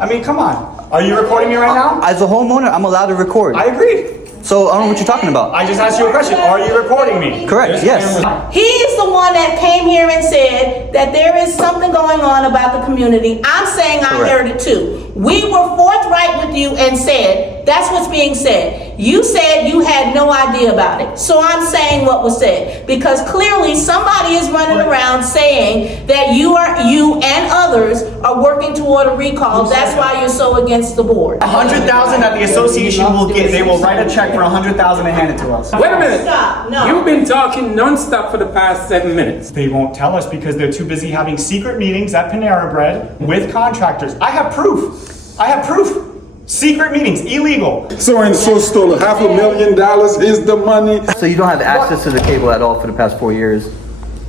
I mean, come on. Are you recording me right now? As a homeowner, I'm allowed to record. I agree. So I don't know what you're talking about. I just asked you a question. Are you recording me? Correct, yes. He's the one that came here and said that there is something going on about the community. I'm saying I heard it too. We were forthright with you and said, that's what's being said. You said you had no idea about it. So I'm saying what was said. Because clearly somebody is running around saying that you and others are working toward a recall. That's why you're so against the board. 100,000 that the association will get. They will write a check for 100,000 and hand it to us. Wait a minute. Stop. No. You've been talking non-stop for the past 7 minutes. They won't tell us because they're too busy having secret meetings at Panera Bread with contractors. I have proof. Secret meetings, illegal. So-and-so stole $500,000 is the money. So you don't have access to the cable at all for the past 4 years,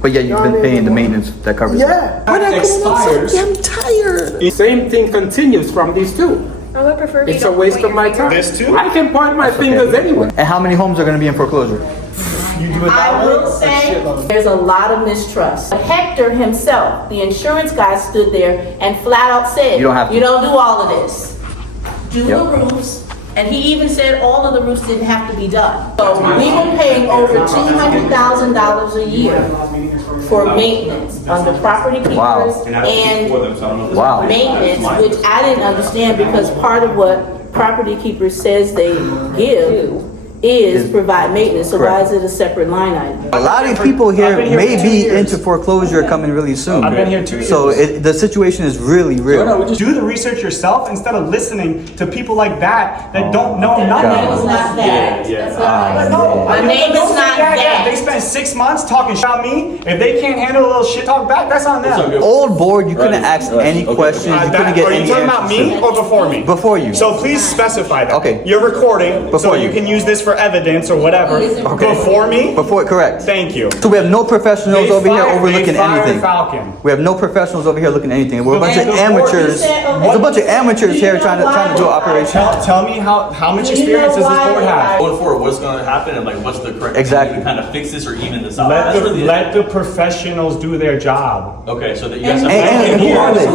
but yet you've been paying the maintenance that covers it. But I'm tired. Same thing continues from these two. I would prefer we It's a don't waste point of my your finger. time. This too? I can point my fingers anywhere. And how many homes are going to be in foreclosure? You do it that I way? will say there's a lot of mistrust. Hector himself, the insurance guy, stood there and flat out said, You don't have to. You don't do all of this. Do Yep. the roofs. And he even said all of the roofs didn't have to be done. So we were paying over $200,000 a year for maintenance under property keepers Wow. and Wow. maintenance, which I didn't understand because part of what property keepers says they give is provide maintenance. So why is it a separate line item? A lot of people here been here may for 2 be years. into foreclosure coming really soon. I've been here 2 years. So the situation is really real. Do the research yourself instead of listening to people like that don't know My name nothing. is not that. That's not My name is not that. They spent 6 months talking shit on me. If they can't handle a little shit talk back, that's on them. Old board, you couldn't ask any questions. You couldn't get Are you any talking about answers. me or before me? Before you. So please specify that. Okay. You're recording, so Before you you. can use this for evidence or whatever. Okay. Before me? Before, correct. Thank you. So we have no professionals over here overlooking anything. Falcon. We have no professionals over here looking at anything. We're a bunch of Okay. amateurs. There's a bunch of amateurs here trying to do an operation. Tell me how much experience does this board have? Going forward, what's going to happen and like what's the correct Exactly. way to kind of fix this or even this out? Let the professionals do their job. Okay, so that you guys And have who are they?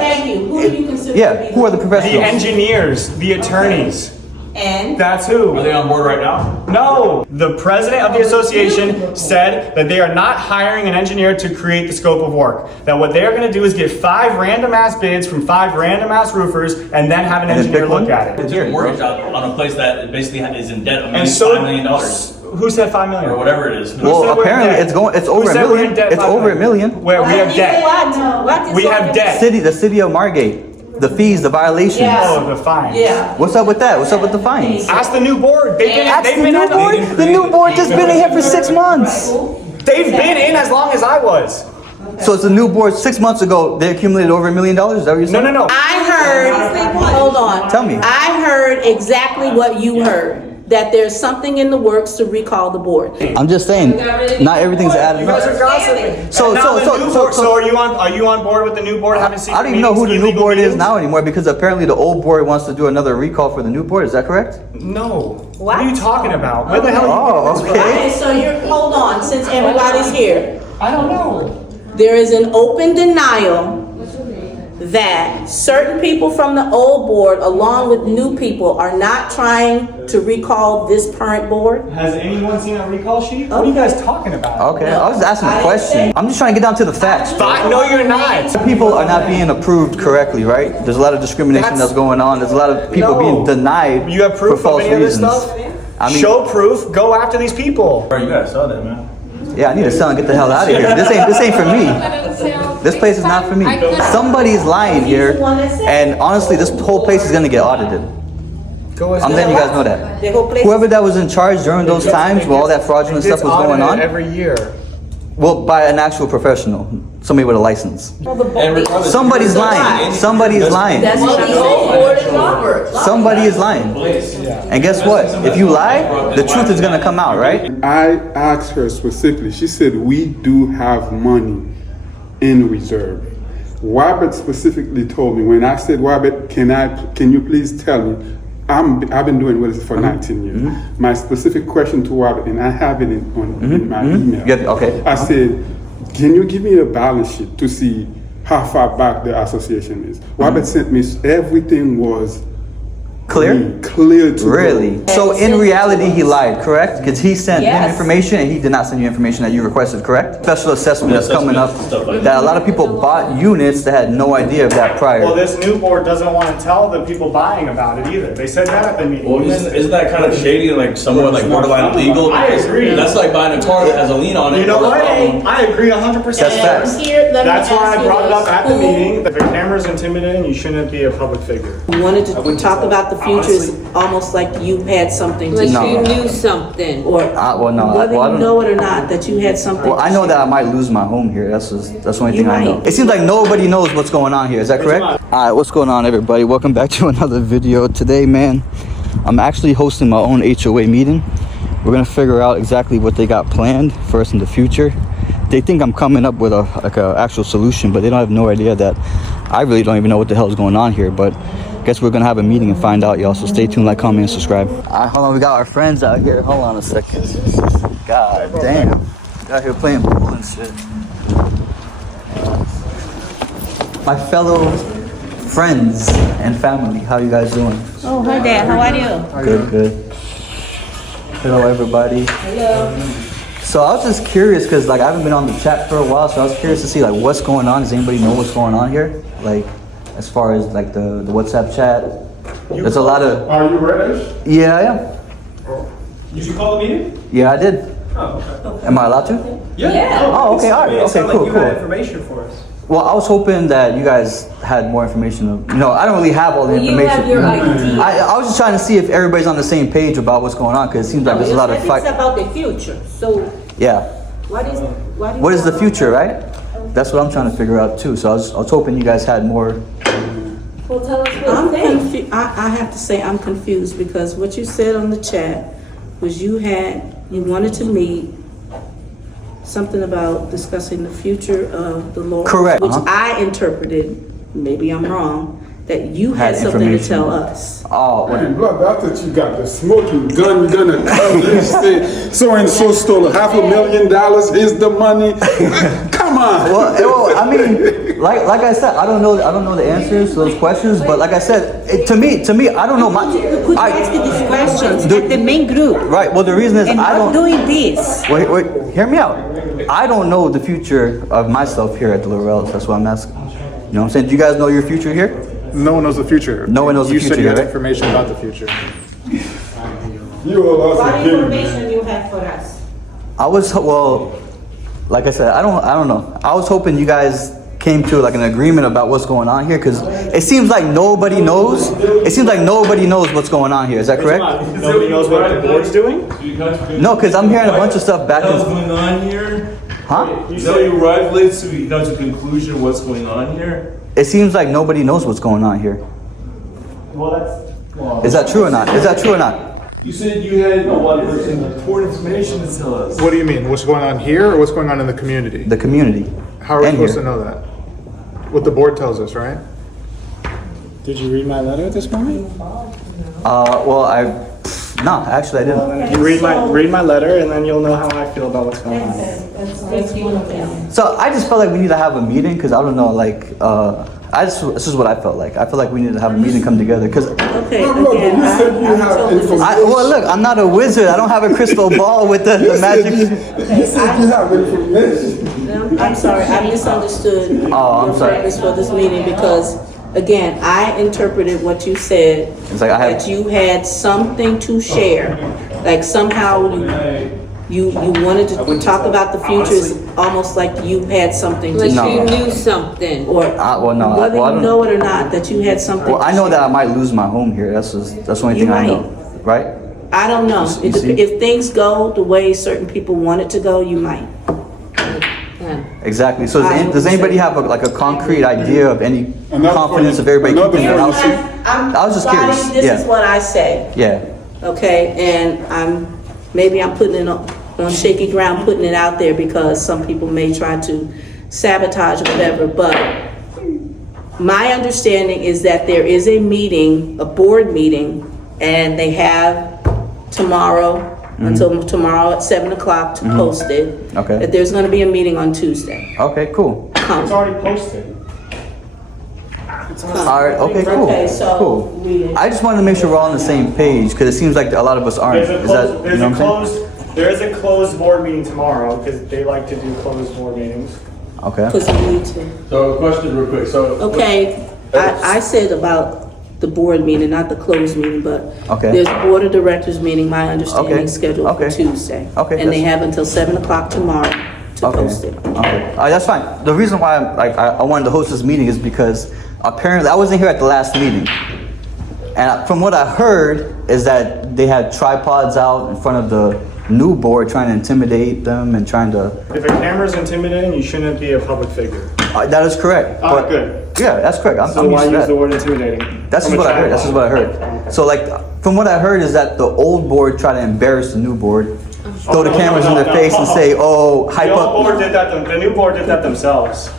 Thank you. Who do you consider? Yeah, to be who are the The professionals? engineers, the attorneys. And That's Are who. they on board right now? No, the president of the association said that they are not hiring an engineer to create the scope of work. That what they are going to do is get 5 random ass bids from 5 random ass roofers and then have an And then engineer pick look one? at it. Took a mortgage out on a place that basically is in debt of And $5 million who said 5 million? or whatever it is. Who Well, said we're in apparently debt? it's Who over a said we're in million. debt It's 5 over a million. Where we have debt. We have debt. The city of Margate, the fees, the violations. Yeah. Oh, the fines. yeah. What's up with that? What's up with the fines? Ask the new board. Ask They've the been new on board. The new board just been in here for 6 months. They've been in as long as I was. So it's a new board. 6 months ago, they accumulated over $1 million. Is that what you're saying? No. I heard, hold on. Tell me. I heard exactly what you heard. That there's something in the works to recall the board. I'm just saying, not everything's adding You guys are up. gossiping. So- And now so- the so- new so- board- so- so are you on board with the new board having secret I don't even know who the meetings, new illegal board is meetings? now anymore because apparently the old board wants to do another recall for the new board. Is that correct? No. What? Are you talking about? Where the hell are you Oh, getting this okay. Okay, so hold on, since everybody's here. from? I don't know. There is an open denial that certain people from the old board, along with new people, are not trying to recall this current board. Has anyone seen a recall sheet? What are you guys talking about? Okay, I was just asking a question. I'm just trying to get down to the facts. No, you're not. People are not being approved correctly, right? There's a lot of discrimination that's going on. There's a lot of people No. being denied You have for proof of false any of this reasons. stuff? I mean, Show proof. Go after these people. Bro, you gotta sell that, man. yeah, I need to sell and get the hell out of here. This ain't for me. This place is not for me. Somebody's lying here, and honestly, this whole place is gonna get audited. Go I'm letting you guys know that. The whole place. Whoever that was in charge during those times where all that fraudulent stuff was going on, every year. well, by an actual professional, somebody with a license. And regardless, Somebody's lying. Somebody's lying. That's what the old board is Robert. Somebody is lying. And guess what? If you lie, the truth is gonna come out, right? I asked her specifically. She said, we do have money in reserve. Robert specifically told me, when I said, Robert, can you please tell me? I've been doing this for 19 years. My specific question to Robert, and I have it in my email. Yeah, okay. I said, can you give me a balance sheet to see how far back the association is. Wabet sent me, everything was Clear? clear to Really? go. So in reality, he lied, correct? Because he sent him Yes. information and he did not send you information that you requested, correct? Special assessment that's coming up, Stuff like that a lot of people bought units that had no idea of that Well, prior. this new board doesn't want to tell the people buying about it either. They said that at the meeting. Well, You missed it. isn't that kind of shady and like somewhat like borderline illegal? I agree. That's like buying a car that has a lien on it. You know what? Okay. I agree 100%. That's facts. Here, let me That's why ask I you brought it this. up at the Who- meeting. If the camera's intimidating, you shouldn't be a public figure. You wanted to talk about the future is almost like you had something Like to No. you knew something. or well, no, whether well, I you don't- know it or not, that you had something. Well, I know that I might lose my home here. That's the only thing You I know. might. It seems like nobody knows what's going on here. Is that correct? All right, what's going on, everybody? Welcome back to another video. Today, man, I'm actually hosting my own HOA meeting. We're gonna figure out exactly what they got planned for us in the future. They think I'm coming up with a actual solution, but they don't have no idea that I really don't even know what the hell is going on here. But guess we're gonna have a meeting and find out, y'all. So stay tuned, like, comment, and subscribe. All right, hold on. We got our friends out here. Hold on a second. God damn. Out here playing pool and shit. My fellow friends and family, how you guys doing? Oh, hi Dad, how are you? Good, good. Hello, everybody. Hello. So I was just curious because like I haven't been on the chat for a while, so I was curious to see like what's going on. Does anybody know what's going on here? Like as far as like the WhatsApp chat. There's a lot of. Are you ready? Yeah, I am. Did you call the meeting? Yeah, I did. Oh, okay. Am I allowed to? Yeah. Oh, okay, all right. Okay, cool, cool. information for us. Well, I was hoping that you guys had more information. I don't really have all the You information. have your idea. I was just trying to see if everybody's on the same page about what's going on because it seems like there's a lot of It's fight. about the future, so Yeah. what What is the future, right? That's what I'm trying to figure out too. So I was hoping you guys had more. Well, tell us what I'm to think. confused. I have to say I'm confused because what you said on the chat was you wanted to meet something about discussing the future of the Lord. Correct, Which uh-huh. I interpreted, maybe I'm wrong, that you had Had something to information. tell us. Oh, what? Man, blood, I thought you got the smoking gun. You're gonna come and say so and so stole $500,000. Here's the money. Come on. Well, I mean, like I said, I don't know the answers to those questions. But like I said, to me, I don't know my. Could you ask me these questions Dude. at the main group Right. Well, the reason is and I not don't. doing this? Wait, hear me out. I don't know the future of myself here at the Laurels. That's what I'm asking. You know what I'm saying? Do you guys know your future here? No one knows the future. No one knows the You said future, you had right? information about the future. You all also What kidding me. information you have for us? I was like I said, I don't know. I was hoping you guys came to like an agreement about what's going on here because it seems like nobody knows. It seems like nobody knows what's going on here. Is that correct? Nobody knows what the board's doing? No, because I'm hearing a bunch of stuff back What's and. going on here? Huh? You know, you arrive late, so you know to conclusion what's going on here. It seems like nobody knows what's going on here. Well, Is that true or not? Is that true or not? You said you had important information to tell us. What do you mean? What's going on here or what's going on in the community? The community. How are we and supposed here. to know that? What the board tells us, right? did you read my letter this morning? No, actually I didn't. You read my letter, and then you'll know how I feel about what's going on. So I just felt like we need to have a meeting because I don't know, like, this is what I felt like. I felt like we need to have a meeting, come together because. Okay, Look, look, again, you said you I'm have totally information. Well, look, I'm not a wizard. I don't have a crystal ball with the magic. You said you have information. I'm sorry, I misunderstood I'm your sorry. purpose for this meeting because, again, I interpreted what you said. It's like I have- That you had something to share, like somehow you wanted to talk about the future. It's almost like you had something to Like No. you share. knew something. Or well, no, whether well, I you don't- know it or not, that you had something. Well, I know that I might lose my home here. That's the only You thing I might. know, right? I don't know. You see? If things go the way certain people want it to go, you might. Yeah. Exactly. So I does anybody understand. have a concrete idea of any Another confidence for of you. everybody Another keeping for their you. house? I was just Bonnie, curious. This Yeah. is what I say. Yeah. Okay, and maybe I'm putting it on shaky ground, putting it out there because some people may try to sabotage or whatever, but my understanding is that there is a meeting, a board meeting, and they have tomorrow, until tomorrow at 7 o'clock to post it. Okay. That there's gonna be a meeting on Tuesday. Okay. Cool. Come. It's already posted. All right. Okay. Cool. Okay, so Cool. we. I just wanted to make sure we're all on the same page because it seems like a lot of us aren't. There's a Is that closed, you know what I'm saying? there is a closed board meeting tomorrow because they like to do closed board meetings. Okay. Because we need to. So, question real quick. So, Okay, I said about the board meeting, not the closed meeting, but Okay. there's a board of directors meeting, my understanding, Okay. scheduled for Okay. Tuesday. Okay, And they that's- have until 7 o'clock tomorrow to Okay. post it. Okay. That's fine. The reason why I wanted to host this meeting is because apparently I wasn't here at the last meeting, and from what I heard is that they had tripods out in front of the new board trying to intimidate them and trying to. If a camera's intimidating, you shouldn't be a public figure. That is correct. Oh, but- good. Yeah, that's correct. I'm So used why to use that. the word intimidating? That's From just a what I heard. That's just what I heard. Okay. So like, from what I heard is that the old board tried to embarrass the new board, throw the no, cameras no, in their no. face and say, "Oh, hype The old up." board did that. The new board did that themselves.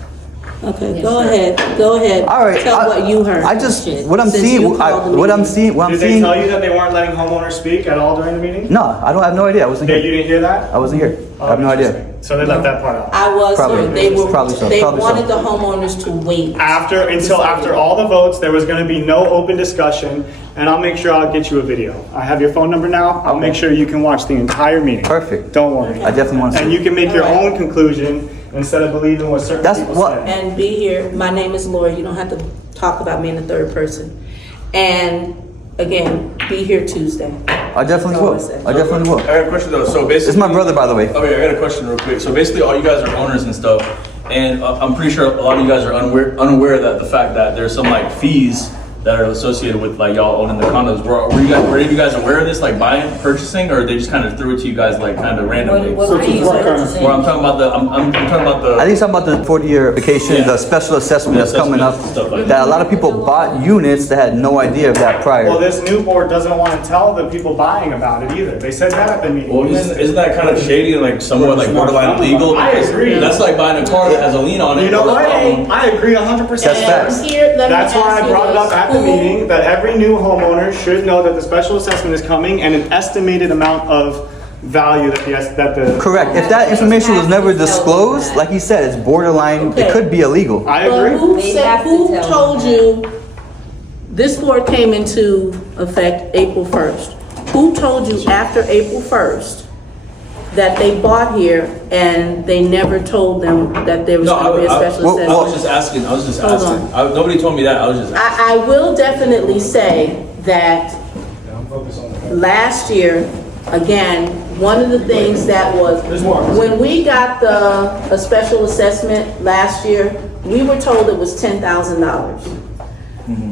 Okay, go ahead, go ahead. All right. Tell what you heard. I just Shit. what I'm Since seeing. you called the What I'm meeting. seeing. What I'm Did they seeing. tell you that they weren't letting homeowners speak at all during the meeting? No, I have no idea. I wasn't That here. you didn't hear that? I wasn't here. I have no idea. Interesting. So they left that part out. I was, Probably. they were, Probably so. they Probably so. wanted the homeowners to wait. Until after all the votes, there was going to be no open discussion, and I'll make sure I'll get you a video. I have your phone number now. I'll make sure you can watch the entire meeting. Perfect. Don't worry. I definitely want to And see. you can make your own conclusion instead of believing what certain That's people what- say. And be here, my name is Lori, you don't have to talk about me in the third person. And again, be here Tuesday. I definitely will. I definitely will. I got a question though. So basically, This is my brother, by the way. Okay, I got a question real quick. So basically, all you guys are owners and stuff, and I'm pretty sure a lot of you guys are unaware that the fact that there's some like fees that are associated with like y'all owning the condos. Were you guys aware of this, like buying, purchasing, or they just kind of threw it to you guys like kind of randomly? What So are you what kind of- saying? Well, I'm talking about I'm talking about the. I think something about the 40-year vacation, Yeah. the special assessment that's coming up. Stuff like That a lot of people bought units that had no idea of that prior. Well, this new board doesn't want to tell the people buying about it either. They said that at the meeting. Well, isn't that kind of shady and like somewhat like borderline illegal? I Because agree. That's like buying a car that has a lien on it. You know or, what? um, I agree 100%. That's facts. Here, let me That's why ask I you brought it up this. at the Who- meeting, that every new homeowner should know that the special assessment is coming and an estimated amount of value that the. Correct. If that information was never disclosed, like he said, it's borderline. It Okay. could be illegal. I But agree. who They said, have to who tell told them you, This board came into effect April 1st. Who told you after April 1st that they bought here and they never told them that there was No, going to be a special well, I was assessment? just asking. I was just Hold asking. Nobody told me that. I was just asking. I will definitely say that last year, again, one of the things that was, when we got a special assessment last year, we were told it was $10,000.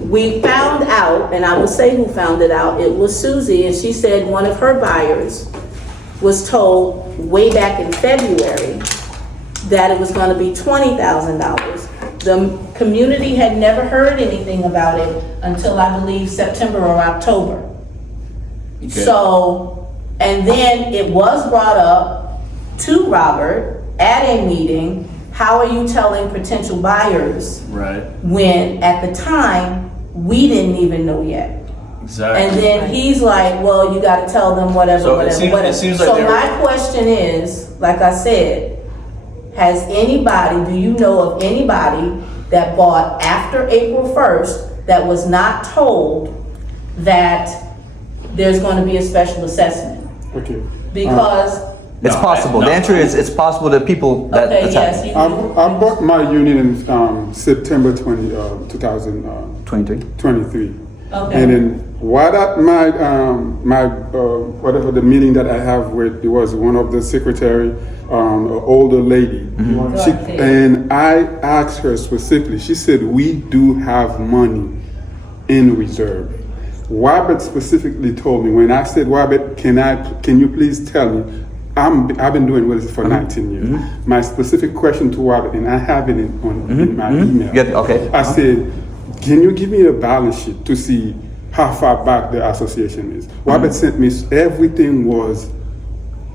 We found out, and I will say who found it out, it was Susie, and she said one of her buyers was told way back in February that it was gonna be $20,000. The community had never heard anything about it until I believe September or October. So, and then it was brought up to Robert at a meeting, how are you telling potential buyers Right. when at the time, we didn't even know yet? Exactly. And then he's like, well, you gotta tell them whatever, So it whatever, seems- whatever. it seems like So they're- my question is, like I said, has anybody, do you know of anybody that bought after April 1st that was not told that there's gonna be a special assessment? Okay. Because, It's No, possible. no. The answer is it's possible that people that okay, that's yes, happening. you. I bought my unit in September 2023. 23. Okay. And then while at my whatever the meeting that I have with, it was one of the secretary, an older lady. She, and I asked her specifically, she said, we do have money in reserve. Robert specifically told me, when I said, Robert, can you please tell me, I've been doing this for 19 years. My specific question to Robert, and I have it in my email. Okay. I said, can you give me a balance sheet to see how far back the association is? Robert sent me, everything was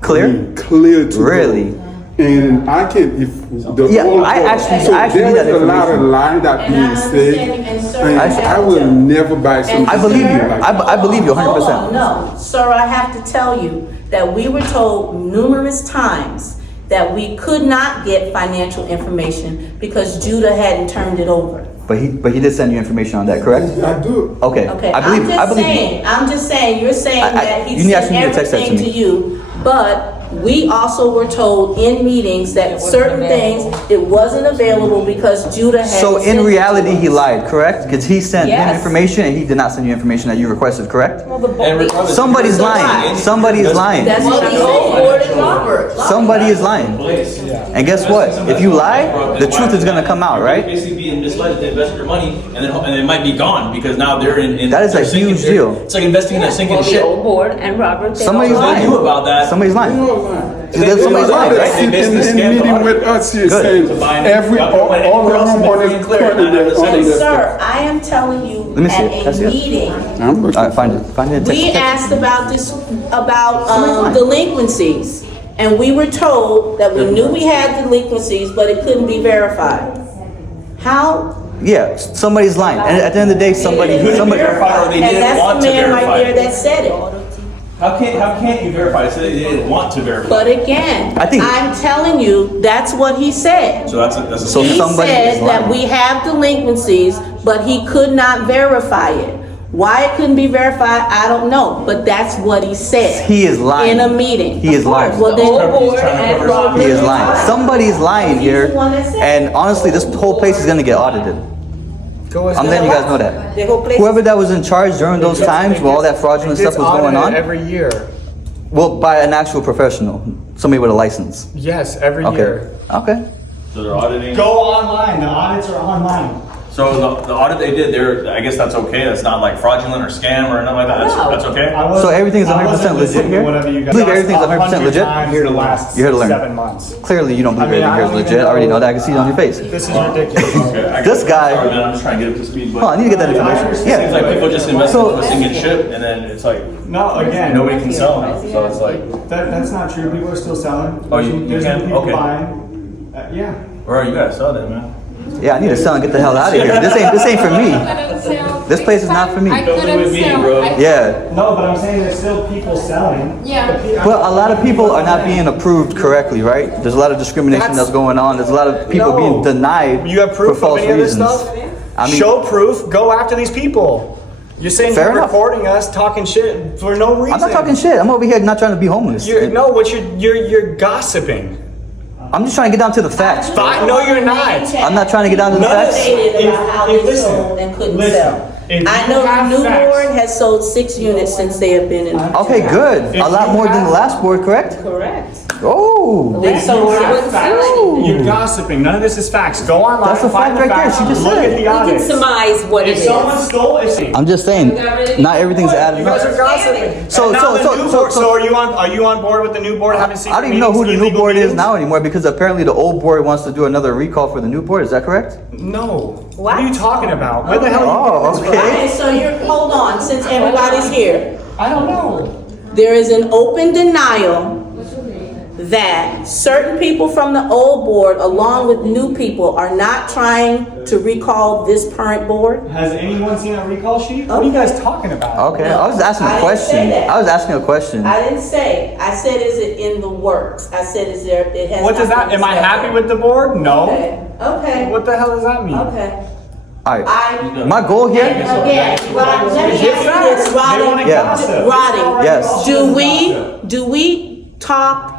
Clear? clear to Really? go. And I can, if the Yeah, whole I board- actually- so I actually there need that is a lot of information. lie that And I being said, understand, and sir, and you I have will to- never buy something. I believe you. like I that. believe you 100%. Hold on, no, sir, I have to tell you that we were told numerous times that we could not get financial information because Judah hadn't turned it over. But he did send you information on that, correct? I do. Okay. Okay, I believe I'm just saying, you're saying that he you need to sent actually need to text that to everything to me. you, but we also were told in meetings that certain things, it wasn't available because Judah had. So in sent it reality, to he us. lied, correct? Because he sent him Yes. information and he did not send you information that you requested, correct? And regardless, Somebody's lying. Somebody is lying. That's what he said. Somebody is lying. And guess what? If you lie, the truth is gonna come out, right? Basically being misled to invest your money and it might be gone because now they're in That is a they're sinking- huge deal. It's like investing in a sinking ship. board and Robert. Somebody's They lying. knew about that. Somebody's lying. They- Somebody's lying, they- right? they basically In scammed the meeting auditor. with us, you're Good. saying To buy every, all the homeowners clear, put in not their have the on same- this. Sir, I am telling you Let me see it. at Can I see a it? meeting, I'm looking. All right, find it. Find it. we asked about this, about delinquencies. And we were told that we knew we had delinquencies, but it couldn't be verified. How? Yeah, somebody's lying. And at the end of the day, somebody. verify or they And didn't that's want the to man right verify there it. that said it. How can't you verify it? So they didn't want to verify. But again, I think- I'm telling you, that's what he said. So that's a So He somebody is said that lying. we have delinquencies, but he could not verify it. Why it couldn't be verified, I don't know, but that's what he said. He is lying. In a meeting. He is lying. Well, then, He is lying. Somebody's lying He's here. the one that said it. And honestly, this whole place is gonna get audited. I'm letting you guys know that. The whole place- Whoever that was in charge during those times where all that fraudulent stuff was going on, Every year. well, by an actual professional, somebody with a license. Yes, every Okay. year. Okay. So they're auditing. Go online. The audits are online. So the audit they did, I guess that's okay. That's not like fraudulent or scam or nothing like that. That's okay. So everything's 100% legit here? Believe everything's 100% legit? Here to last You're here to learn. 7 months. Clearly, you don't believe I mean, everything here is I don't legit. even I already know- know that. I can see it on your face. This is ridiculous. Okay, I This guy- Sorry, man. I'm just trying to get up to speed. But Oh, I need to get that it information. seems Yeah. like people just invest So- in a sinking ship, and then it's like No, again, nobody can sell now. So it's like, that's not true. People are still selling. Oh, you There's can? people Okay. buying. Yeah. bro, you gotta sell that, man. Yeah, I need to sell and get the hell out of here. This ain't for me. This place is not for me. I Build it couldn't with me, sell. bro. Yeah. No, but I'm saying there's still people selling. Yeah. Well, a lot of people are not being approved correctly, right? There's a lot of discrimination that's going on. There's a lot of people No. being denied You have proof for false of any reasons. of this stuff? I mean, Show proof. Go after these people. You're saying Fair you're enough. recording us talking shit for no reason. I'm not talking shit. I'm over here not trying to be homeless. No, what you're gossiping. I'm just trying to get down to the facts. Fine. No, you're not. I'm not trying to get down to the None of facts. Stated about how If- they listen, sold and couldn't listen. sell. If I you know the have new facts- board has sold 6 units since they have been in. Okay, good. A lot more than the last board, correct? Correct. Oh. They sold You have 6. facts. You're gossiping. None of this is facts. Go online. That's a find fact the right there. facts, She just look said at it. the We can audits. surmise what it If is. someone stole it, I'm just saying, not everything's adding you guys are up. gossiping. So- And now so- the so- new so- board- so- so are you on board with the new board having secret I don't even know who the meetings, new illegal board is meetings? now anymore because apparently the old board wants to do another recall for the new board. Is that correct? No. What are you talking about? Where the hell Oh, are you getting this okay. Okay, so hold on, since everybody's here. from? I don't know. There is an open denial that certain people from the old board, along with new people, are not trying to recall this current board. Has anyone seen a recall sheet? What are you guys talking about? Okay, No, I was asking I a didn't question. say that. I was asking a question. I didn't say, I said, is it in the works? I said, is there, it has. What does not that? been Am I discussed. happy with the board? No. Okay, okay, What the hell does that mean? okay. All right. I, My goal and here. again, Rod, let me Get ask facts. you this, They wanna Roddy. Yeah. gossip. Roddy, Yes. do we talk,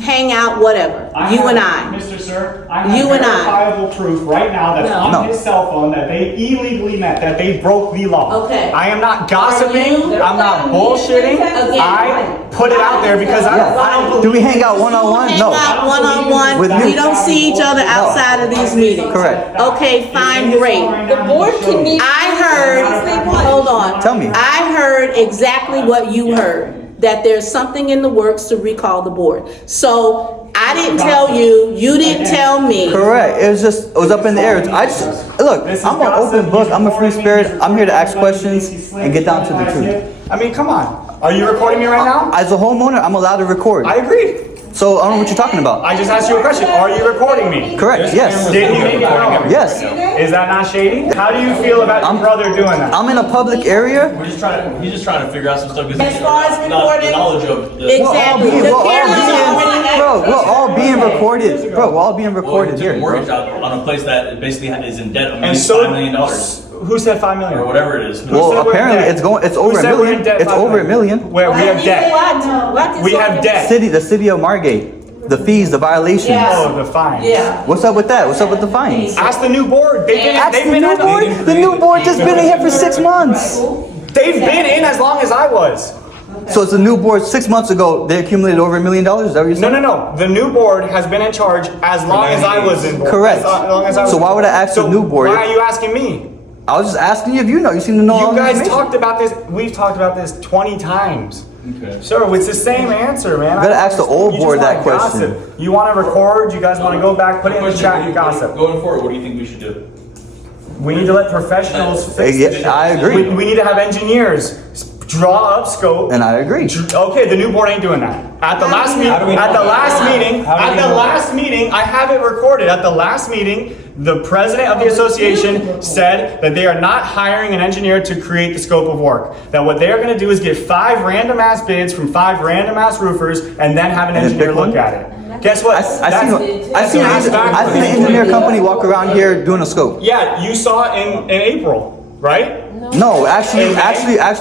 hang out, whatever? You have, and I. Mr. Sir, I have You and I. verifiable proof right now that's on No. his cell phone that they illegally met, that they broke the law. Okay. I am not Are gossiping. you- I'm not bullshitting. Again. I put it out there because I don't believe. Do we hang out one on one? Hang No. out one-on-one, With we you. don't see each other outside of these meetings. Correct. Okay, fine, great. The board can meet. I heard, hold on. Tell me. I heard exactly what you heard, that there's something in the works to recall the board. So, I didn't tell you, you didn't tell me. Correct. It was up in the air. I just look. This is I'm an open gossip. book. He's I'm a free recording me. spirit. He's I'm here to ask recording questions He's and get down to the slamming truth. me. I mean, come on. Are you recording me right now? As a homeowner, I'm allowed to record. I agreed. So I don't know what you're talking about. I just asked you a question. Are you recording me? Correct. Yes. Did you make me know? Yes. Is that not shady? How do you feel about your brother doing that? I'm in a public area. He's just trying to figure out some stuff because As far as not the recording- knowledge of the. Exactly. Well, The all cameras being- already Bro, we're all being recorded. Bro, we're all being Well, recorded you took here, a mortgage bro. out on a place that basically is in debt of And so, $5 million. who said 5 million? Or whatever it is. Well, said we're in apparently debt? it's Who over a said we're in million. debt It's 5 over a million? million. Where we have debt. We have debt. The city of Margate, the fees, the violations. Oh, the fines. Yeah. What's up with that? What's up with the fines? Ask the new board. Ask They've the been new at board. The new board just been in here for 6 months. They've been in as long as I was. So it's the new board 6 months ago. They accumulated over $1 million. Is that what you're No, saying? no, no. The new board has been in charge as long as I was in board. Correct. As long as I was So in why board. would I ask the So new board Why if- are you asking me? I was just asking you if you know. You seem to know all You the guys information. talked about this. We've talked about this 20 times. Okay. Sir, it's the same answer, man. You gotta ask the old You just board wanna that question. gossip. You want to record? You guys want to go back, put it in the chat, and gossip. Going forward, what do you think we should do? We need to let professionals fix Yeah, this. I agree. We need to have engineers draw up scope. And I agree. Okay, the new board ain't doing that. At the last meeting, I have it recorded. At the last meeting, the president of the association said that they are not hiring an engineer to create the scope of work. That what they're gonna do is get 5 random ass bids from 5 random ass roofers and then have an And then engineer pick look one? at it. Guess what? I seen an engineer company walk around here doing a scope. Yeah, you saw it in April, right? No, actually,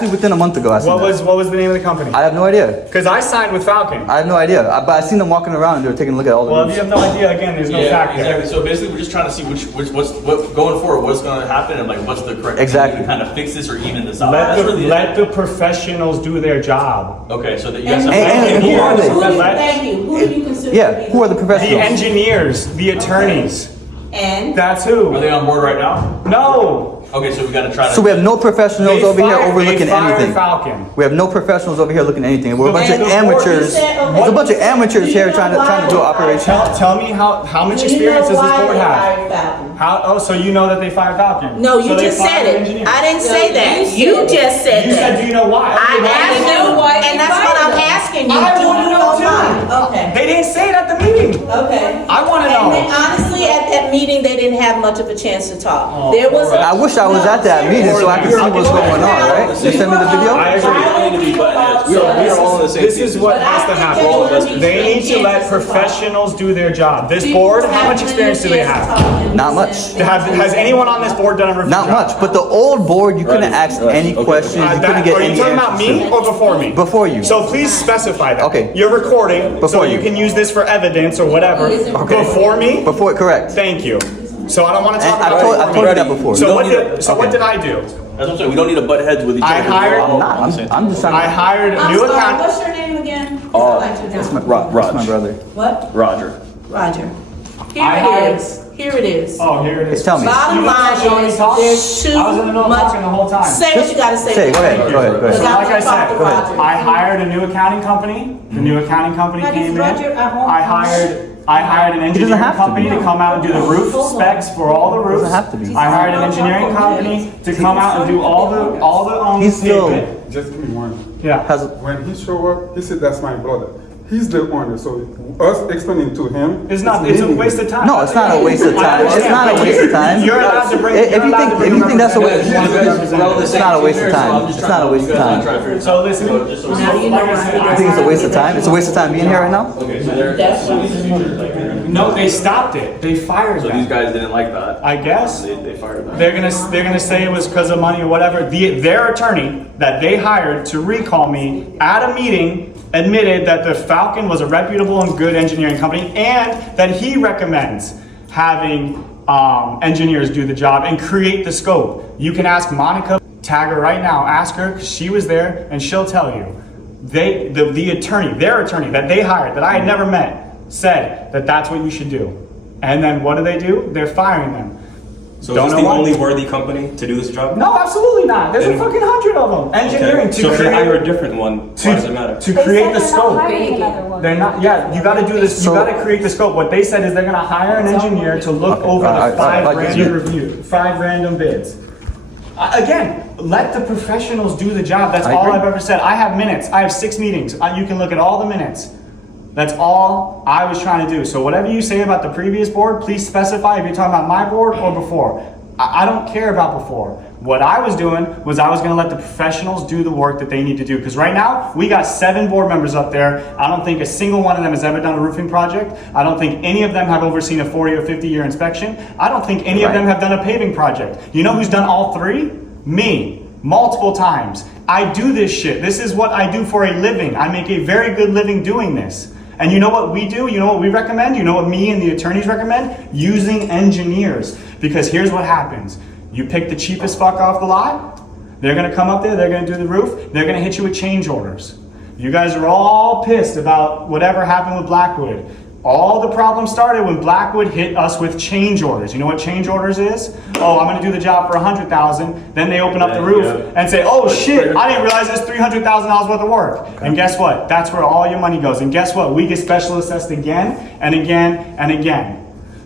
within a month ago, I seen that. What was the name of the company? I have no idea. Because I signed with Falcon. I have no idea. But I seen them walking around and they were taking a look at all the Well, if roofs. you have no idea, again, there's no Yeah, fact exactly. there. So basically, we're just trying to see what going forward, what's going to happen, and like what's the correct Exactly. thing to kind of fix this or even this out. That's really it. Let the professionals do their job. Okay, so that you guys And have who are they? Thank you. Who do you consider? Yeah, to be who are the The professionals? engineers, the attorneys. And That's Are who. they on board right now? No. Okay, so we got to try to. So we have no professionals over here overlooking they fired anything. Falcon. We have no professionals over here looking at anything. We're a bunch of And the amateurs. board- There's a bunch of amateurs here trying to do an operation. Tell me how much experience does this board have? How? Oh, so you know that they fired Falcon? No, you So they just said fired an it. engineer. I didn't say that. You just said You said, that. do you know why? I asked you, and that's what I'm asking you. I Do want to you know know too. why? Okay. They didn't say it at the meeting. Okay. I want to And then know. honestly, at that meeting, they didn't have much of a chance to talk. There was. I wish I was at that meeting so I could see what's going on, right? You send me the video? I agree. We need to be button heads. We are all on the same This team. is what has to happen. They need to let professionals do their job. This board, how much experience do they have? Not much. Has anyone on this board done a roof Not job? much. But the old board, you couldn't ask any questions. You couldn't get Are you any talking about answers. me or before me? Before you. So please specify that. Okay. You're recording, so Before you you. can use this for evidence or whatever. Okay. Before me? Before, correct. Thank you. So I don't want to talk And about I before told me. you that before. So what Okay. did I do? That's what I'm saying. We don't need to butt heads with each other. I hired- I'm not. I'm just trying I to. hired a I'm new sorry, account. what's your name again? That's my brother. What? Roger. Roger. Here I it hired- is. Here it is. Oh, here it is. Tell me. Bottom You line want to show me is, talk? there's too I was in the middle of much. talking the whole time. Say what you gotta say. Say, go ahead, go ahead, go So ahead. like I said, Talk to Roger. I hired a new accounting company. The new accounting company Like, is came in. Roger at home? I hired an engineering have to company be. to come out and do the roof specs for all the roofs. Doesn't have to be. I hired an engineering company to come out and do all the He's still- pavement. Just give me one. Yeah. Has When he show up, he said, that's my brother. He's the owner, so us explaining to him. It's a waste of time. no, it's not a waste of time. It's not a waste of time. You're allowed to bring. If you're you allowed to think bring that's a a waste, representative. it's not a waste of time. It's not a waste of time. So listen, like I said, You think it's a waste of time? It's a waste of time being here right now. Okay, so they're. No, they stopped it. They fired So these them. guys didn't like that. I guess. They fired them. They're gonna say it was because of money or whatever. Their attorney that they hired to recall me at a meeting admitted that the Falcon was a reputable and good engineering company, and that he recommends having engineers do the job and create the scope. You can ask Monica, tag her right now, ask her because she was there, and she'll tell you. The attorney, their attorney that they hired, that I had never met, said that that's what you should do. And then what do? They're firing them. So Don't is know this the why. only worthy company to do this job? No, absolutely not. There's a Then- fucking 100 of them. Engineering Okay. So to if they hire a create, different one, why does it matter? to create the scope. They're not. Yeah, you got to do this. You got to create the scope. What they said is they're gonna hire an engineer to look over the five random bids. Again, let the professionals do the job. That's I all agree. I've ever said. I have minutes. I have 6 meetings. You can look at all the minutes. That's all I was trying to do. So whatever you say about the previous board, please specify if you're talking about my board or before. I don't care about before. What I was doing was I was gonna let the professionals do the work that they need to do. Because right now, we got 7 board members up there. I don't think a single one of them has ever done a roofing project. I don't think any of them have overseen a 40 or 50 year inspection. I don't think any of them have done a paving project. You know who's done all 3? Me, multiple times. I do this shit. This is what I do for a living. I make a very good living doing this. And you know what we do? You know what we recommend? You know what me and the attorneys recommend? Using engineers. Because here's what happens. You pick the cheapest fuck off the lot. They're gonna come up there, they're gonna do the roof, they're gonna hit you with change orders. You guys are all pissed about whatever happened with Blackwood. All the problems started when Blackwood hit us with change orders. You know what change orders is? Oh, I'm gonna do the job for $100,000. Then they open up the roof and say, oh shit, I didn't realize there's $300,000 worth of work. And guess what? That's where all your money goes. And guess what? We get special assessed again and again and again.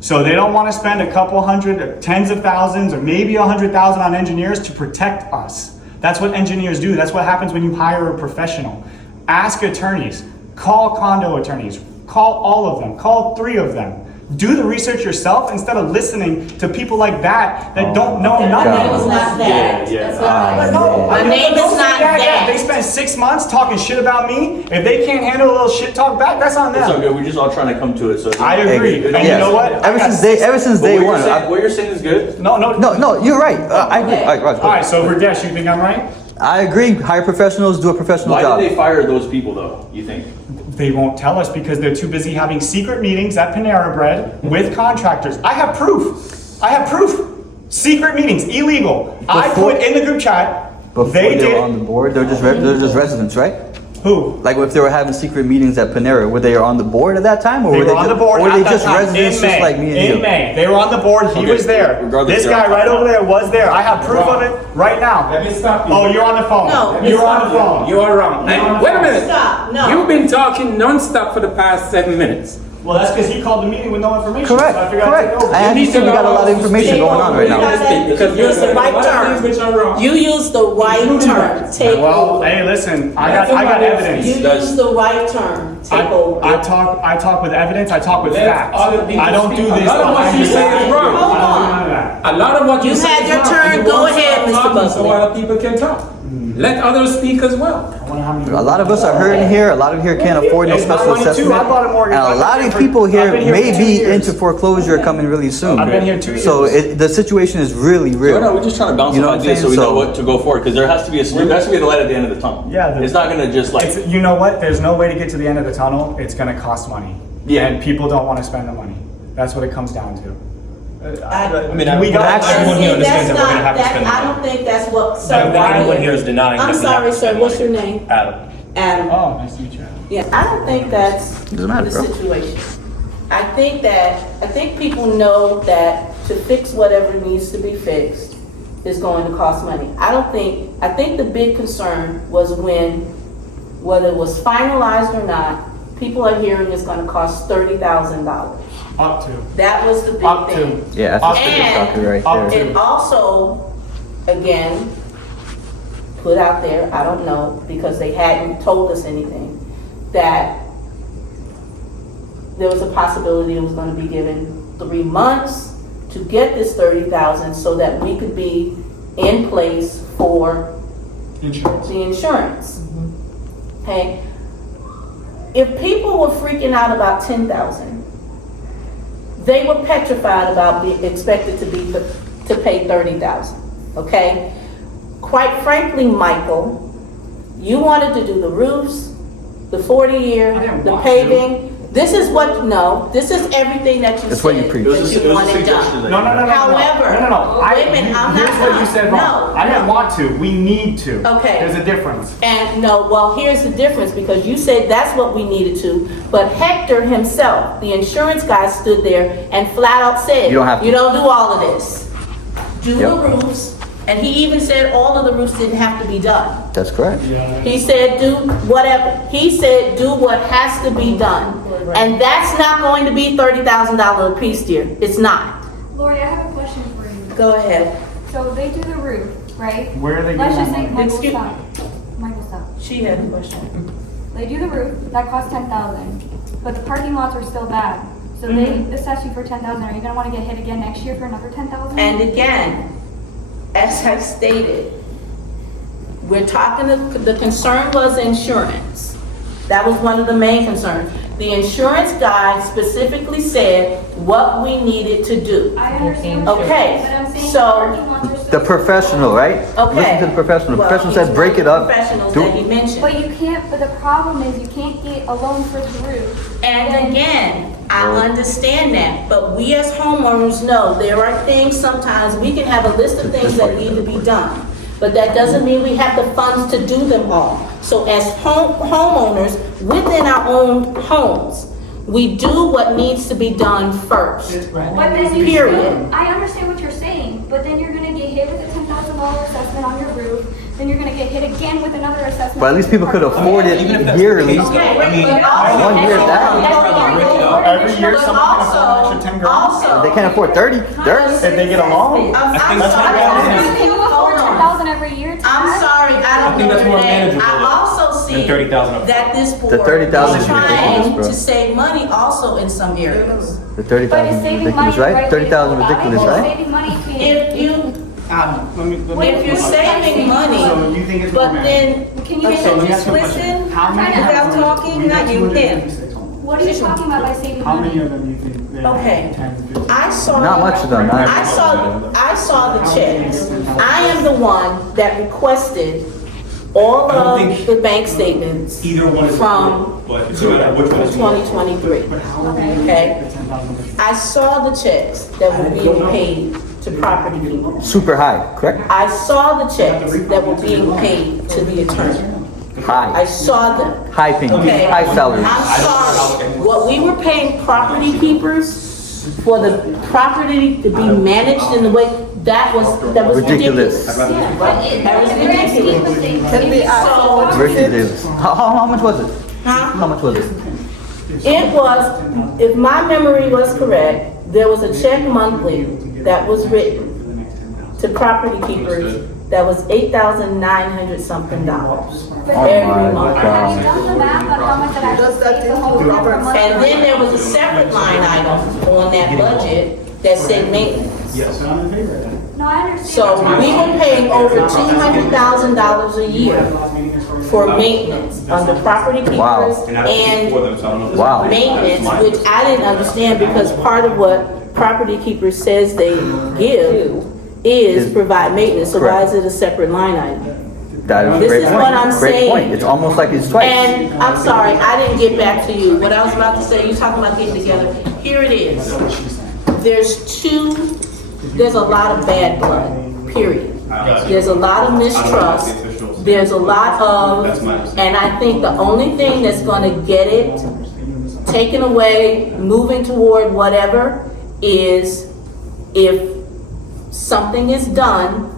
So they don't want to spend a couple hundred, or tens of thousands, or maybe 100,000 on engineers to protect us. That's what engineers do. That's what happens when you hire a professional. Ask attorneys, call condo attorneys, call all of them, call 3 of them. Do the research yourself instead of listening to people like that don't know My nothing. name is not that. My name is Don't say not that. that. They spend 6 months talking shit about me. If they can't handle a little shit talk back, that's on It's all them. good. We're just all trying to come to it. So I agree. And you know what? Ever since day one. what you're saying is good. No. No, you're right. I agree. All right, Raj, go. All right, so Radesh, you think I'm right? I agree. Hire professionals, do a professional Why job. did they fire those people though? You think? They won't tell us because they're too busy having secret meetings at Panera Bread with contractors. I have proof. Secret meetings, illegal. I put in the group chat. Before They they were did. on the board, they're just residents, right? Who? Like if they were having secret meetings at Panera, were they on the board at that time, or They were were on the board or were at they that just time, residents in just May. like me and In you? May, they were on the board. He Okay, was there. regardless, This they're guy on- right over there was there. I have proof of it right now. Let me stop you. Oh, you're on the phone. No. You're on the phone. You are wrong. And wait a minute. Stop, no. You've been talking non-stop for the past 7 minutes. Well, that's because he called the meeting with no information. Correct, So I figured I'd correct. take over. I understand we got a lot of information going on right now. Because Use the right term. which are wrong. You use the right term. Take Well, over. hey, listen, I got evidence. You use the right term. Take over. I talk with evidence. I talk with Let facts. other people I don't do speak. this A lot of what behind you the say back. is wrong. I don't do none of that. A lot of what you You've say had is your wrong, turn. and you Go won't ahead, stop Mr. talking Buckley. So other people can talk. Let others speak as well. A lot of us are hurting here. A lot of here can't afford no It's my special money too. assessment. I bought a mortgage. And a I've lot been of here people for- I've here been here may for 2 be years. into foreclosure coming really soon. I've been here 2 years. So the situation is really real. No, we're just trying to bounce You know some what I'm ideas so we saying? know what to go forward. Because there has to be a light at the end of the tunnel. Yeah, it's not gonna just like. You know what? There's no way to get to the end of the tunnel. It's going to cost money. Yeah. And people don't want to spend the money. That's what it comes down to. mean, we got everyone here understands that we're gonna have to spend the I money. don't think that's what. So everyone here is denying that I'm we have sorry, to sir. spend What's money. your name? Adam. Adam. Oh, nice to meet you. Yeah, I don't think that's Doesn't matter, the bro. situation. I think people know that to fix whatever needs to be fixed is going to cost money. I think the big concern was whether it was finalized or not, people are hearing it's gonna cost $30,000. Up to. That was the big Up thing. to. Yeah, that's the big And- shocker right Up there. to. And also, again, put out there, I don't know, because they hadn't told us anything, that there was a possibility it was gonna be given 3 months to get this 30,000 so that we could be in place for Insurance. the insurance. Okay? If people were freaking out about 10,000, they were petrified about being expected to pay 30,000. Okay? Quite frankly, Michael, you wanted to do the roofs, the 40-year, I didn't the want paving. This is this is everything that you That's said what you preach. It was a that you wanted suggestion. done. No. However, No. wait a minute, I'm here's not what you done. said wrong. No, I didn't no. want to. We need to. Okay. There's a difference. And no, well, here's the difference, because you said that's what we needed to, but Hector himself, the insurance guy, stood there and flat out said, You don't have to. you don't do all of this. Do Yep. the roofs, and he even said all of the roofs didn't have to be done. That's correct. He said do whatever, he said do what has to be done. And that's not going to be $30,000 a piece, dear. It's not. Lori, I have a question for you. Go ahead. So they do the roof, right? Where are they Let's getting just that say money? Michael stop. Michael stop. She had a question. They do the roof, that costs $10,000, but the parking lots are still bad. So they assess you for 10,000. Are you gonna want to get hit again next year for another 10,000? And again, as I stated, we're talking, the concern was insurance. That was one of the main concerns. The insurance guy specifically said what we needed to do. I understand what you're Okay, saying, but I'm saying so- parking lots are The professional, right? Okay. Listen to the professional. The Well, professional he's says one break of it the up. professionals Do- that he mentioned. But you can't, but the problem is you can't get a loan for the roof. And again, I understand that, but we as homeowners know there are things sometimes, we can have a list of things that need to be done. But that doesn't mean we have the funds to do them all. So as homeowners within our own homes, we do what needs to be done first. But then you Period. still, I understand what you're saying, but then you're gonna get hit with a $10,000 assessment on your roof, then you're gonna get hit again with another assessment. But at least people could afford it yearly. Okay, I mean, but also- one year down. Every year, But someone can afford an extra 10 grand. also- They can't afford 30. Dirt. If they get a loan. I'm that's sorry. what Can you afford 10,000 every year? I'm sorry, I don't think know that's more that. manageable I also see than 30,000 up that this board The 30,000 is is ridiculous, trying bro. to save money also in some areas. The But 30,000 is is saving money ridiculous, the right? right way to 30,000 go about it? ridiculous, Well, right? saving money can. If you, if you're saving money, you think it's but then, Can you just listen? How many Without talking, not you, him. What are you talking about by saving money? of them do you think they Okay, I saw. Not much of them, man. I saw the checks. I am the one that requested all of the bank statements Either one is from but it's no matter which one is more. 2023. Okay? I saw the checks that were being paid to property people. Super high, correct? I saw the checks that were being paid to the attorney. I High. saw them. High paying, Okay? high salary. I'm sorry. What we were paying property keepers for the property to be managed in the way, that was ridiculous. Ridiculous. Yeah, but That was in the grand scheme of things, so- Ridiculous. How much was it? Huh? How much was it? It was, if my memory was correct, there was a check monthly that was written to property keepers that was $8,900 something dollars every my month. Have you done the math on how much that actually saves the whole town per month? And then there was a separate line item on that budget that said maintenance. No, I understand. So we were paying over $200,000 a year for maintenance under property Wow. keepers And I don't speak for and them, so I don't know if this Wow. is maintenance, mine. which I didn't understand because part of what property keepers says they give is provide maintenance, so why Correct. is it a separate line item? That is a This great is point. what I'm Great saying. point. It's almost like it's twice. And I'm sorry, I didn't get back to you. What I was about to say, you talking about getting together. Here it is. There's a lot of bad blood, period. There's a lot of mistrust. There's a lot of, and I think the only thing that's gonna get it taken away, moving toward whatever, is if something is done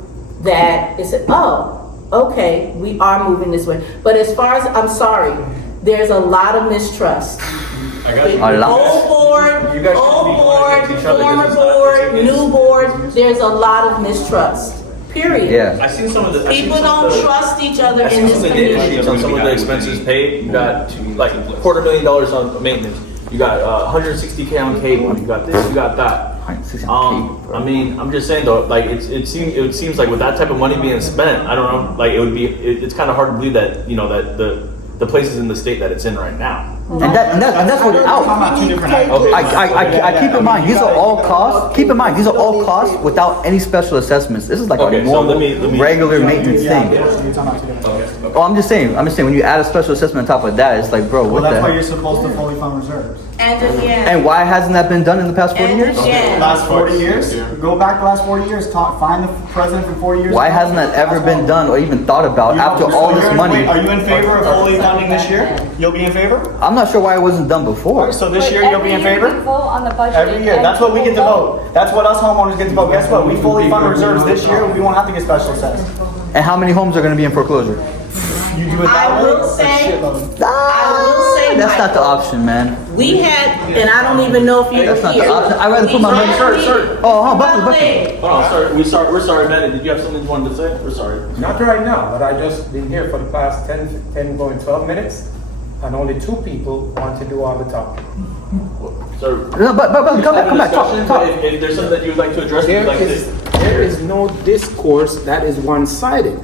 that is, oh, okay, we are moving this way. But as far as, I'm sorry, there's a lot of mistrust. I got you. A lot. Old board, You guys should old be going against board, each other. former This is not- board, new board, there's a lot of mistrust, period. Yeah. I seen some of the. I seen People some of don't the- trust each other I in seen this some of the data community. sheets on some of the expenses paid. You got like $250,000 on maintenance. You got $160K on cable. You got this. You got that. I mean, I'm just saying though, like it seems like with that type of money being spent, I don't know, like it's kind of hard to believe that that the places in the state that it's in right now. And that's without. I keep in mind these are all costs. Keep in mind these are all costs without any special assessments. This is like Okay, a so normal, let me- regular maintenance thing. Oh, I'm just saying. When you add a special assessment on top of that, it's like, bro, what Well, the that's why heck? you're supposed to fully fund reserves. And again, And why hasn't that been done in the past 40 and years? again, Last 40 years? Go back the last 40 years, find the president from 40 years. Why ago. hasn't that ever been done or even thought about after all this money? Are you in favor of fully funding this year? You'll be in favor? I'm not sure why it wasn't done before. So this But year you'll be in every year we favor? vote on the budget. Every year, that's what we get to vote. That's what us homeowners get to vote. Guess what? We fully fund reserves this year, we won't have to get special assessed. And how many homes are going to be in foreclosure? You do it that I way? will say, I will say, That's not the Michael, option, man. we had, and I don't even know if you're That's not the here. option. I'd rather put my money. Oh, Buckley. Hold on, sorry. We're sorry, man. Did you have something you wanted to say? We're sorry. Not right now, but I just been here for the past 10 going 12 minutes, and only 2 people want to do all the talking. So, No, but come back, talk. If there's something that you would like to address, you'd like to. There is no discourse that is one-sided.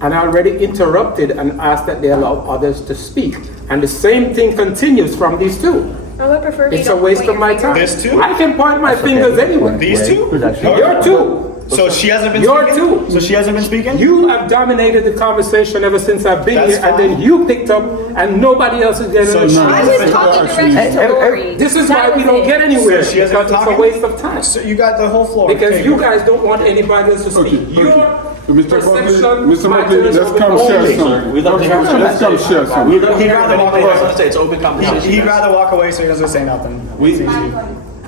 And I already interrupted and asked that they allow others to speak. And the same thing continues from these two. I would prefer It's a waste of my time. This two? I can point my fingers anywhere. These two? You're two. So she hasn't been You're speaking? two. So she hasn't been speaking? You have dominated the conversation ever since I've been That's here, and then you picked up, and nobody else is getting So it. she- I was talking directly to Lori. This is That why we was don't it. get anywhere, So she hasn't because been it's a talking? waste of time. So you got the whole floor. Because Okay, you go. guys don't want anybody else to speak. Your Mr. perception Buckley, Mr. Buckley, matters let's over come only. share some. We'd love to hear what you Let's come share some. He'd rather walk away. I was away. gonna say, it's open conversation. He'd rather walk away so he doesn't say nothing.